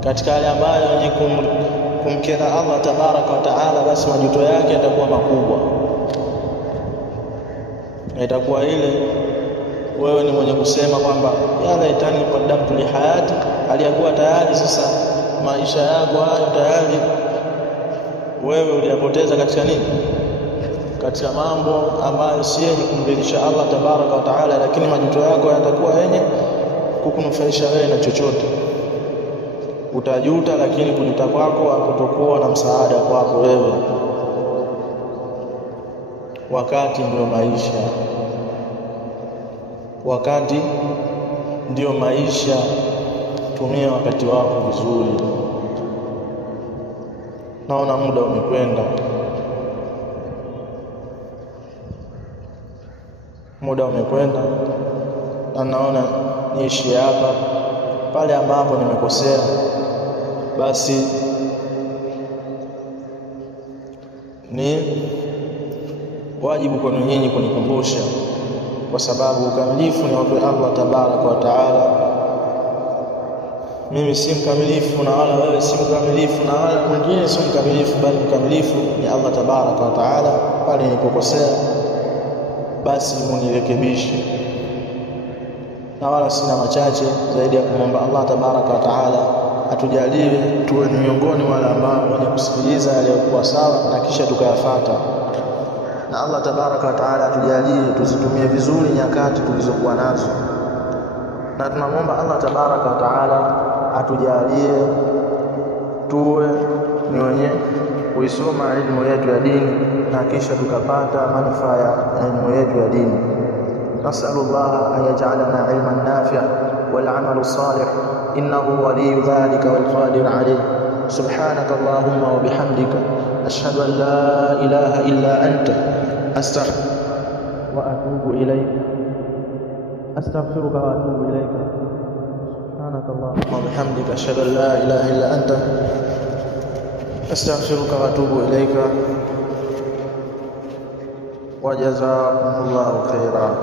katika yale ambayo yenye kumkera Allah tabaraka wa taala, basi majuto yake yatakuwa makubwa. Itakuwa ile wewe ni mwenye kusema kwamba ya laitani qaddamtu li hayati, aliyakuwa tayari sasa maisha yako hayo tayari wewe uliyapoteza katika nini? Katika mambo ambayo si yenye kumridhisha Allah tabaraka wa taala, lakini majuto yako yatakuwa yenye kukunufaisha wewe na chochote. Utajuta, lakini kujuta kwako hakutokuwa na msaada kwako wewe. Wakati ndio maisha, wakati ndio maisha. Tumia wakati wako vizuri. Naona muda umekwenda, na naona niishi hapa. Pale ambapo nimekosea, basi ni wajibu kwa nyinyi kunikumbusha, kwa sababu ukamilifu ni wake Allah tabaraka wa taala. Mimi si mkamilifu, na wala wewe si mkamilifu, na wala mwingine si mkamilifu, bali mkamilifu ni Allah tabaraka wa taala. Pale nilipokosea, basi munirekebishe, na wala sina machache zaidi ya kumwomba Allah tabaraka wa taala atujalie tuwe ni miongoni mwa wale ambao wenye kusikiliza yaliyokuwa sawa na kisha tukayafuata. Na Allah tabaraka wa taala atujalie tuzitumie vizuri nyakati tulizokuwa nazo, na tunamwomba Allah tabaraka wa taala atujalie tuwe ni wenye kuisoma elimu yetu ya dini na kisha tukapata manufaa ya elimu yetu ya dini. Nas'alullah an yaj'alana 'ilman nafi'an wal 'amalu salih, innahu waliyyu dhalika wal qadir 'alayh. Subhanaka Allahumma wa bihamdika ashhadu an la ilaha illa anta astaghfiruka wa atubu ilayk. Astaghfiruka wa atubu ilayk. Subhanaka Allahumma wa bihamdika ashhadu an la ilaha illa anta astaghfiruka wa atubu ilayk. Wa jazakumullahu khairan.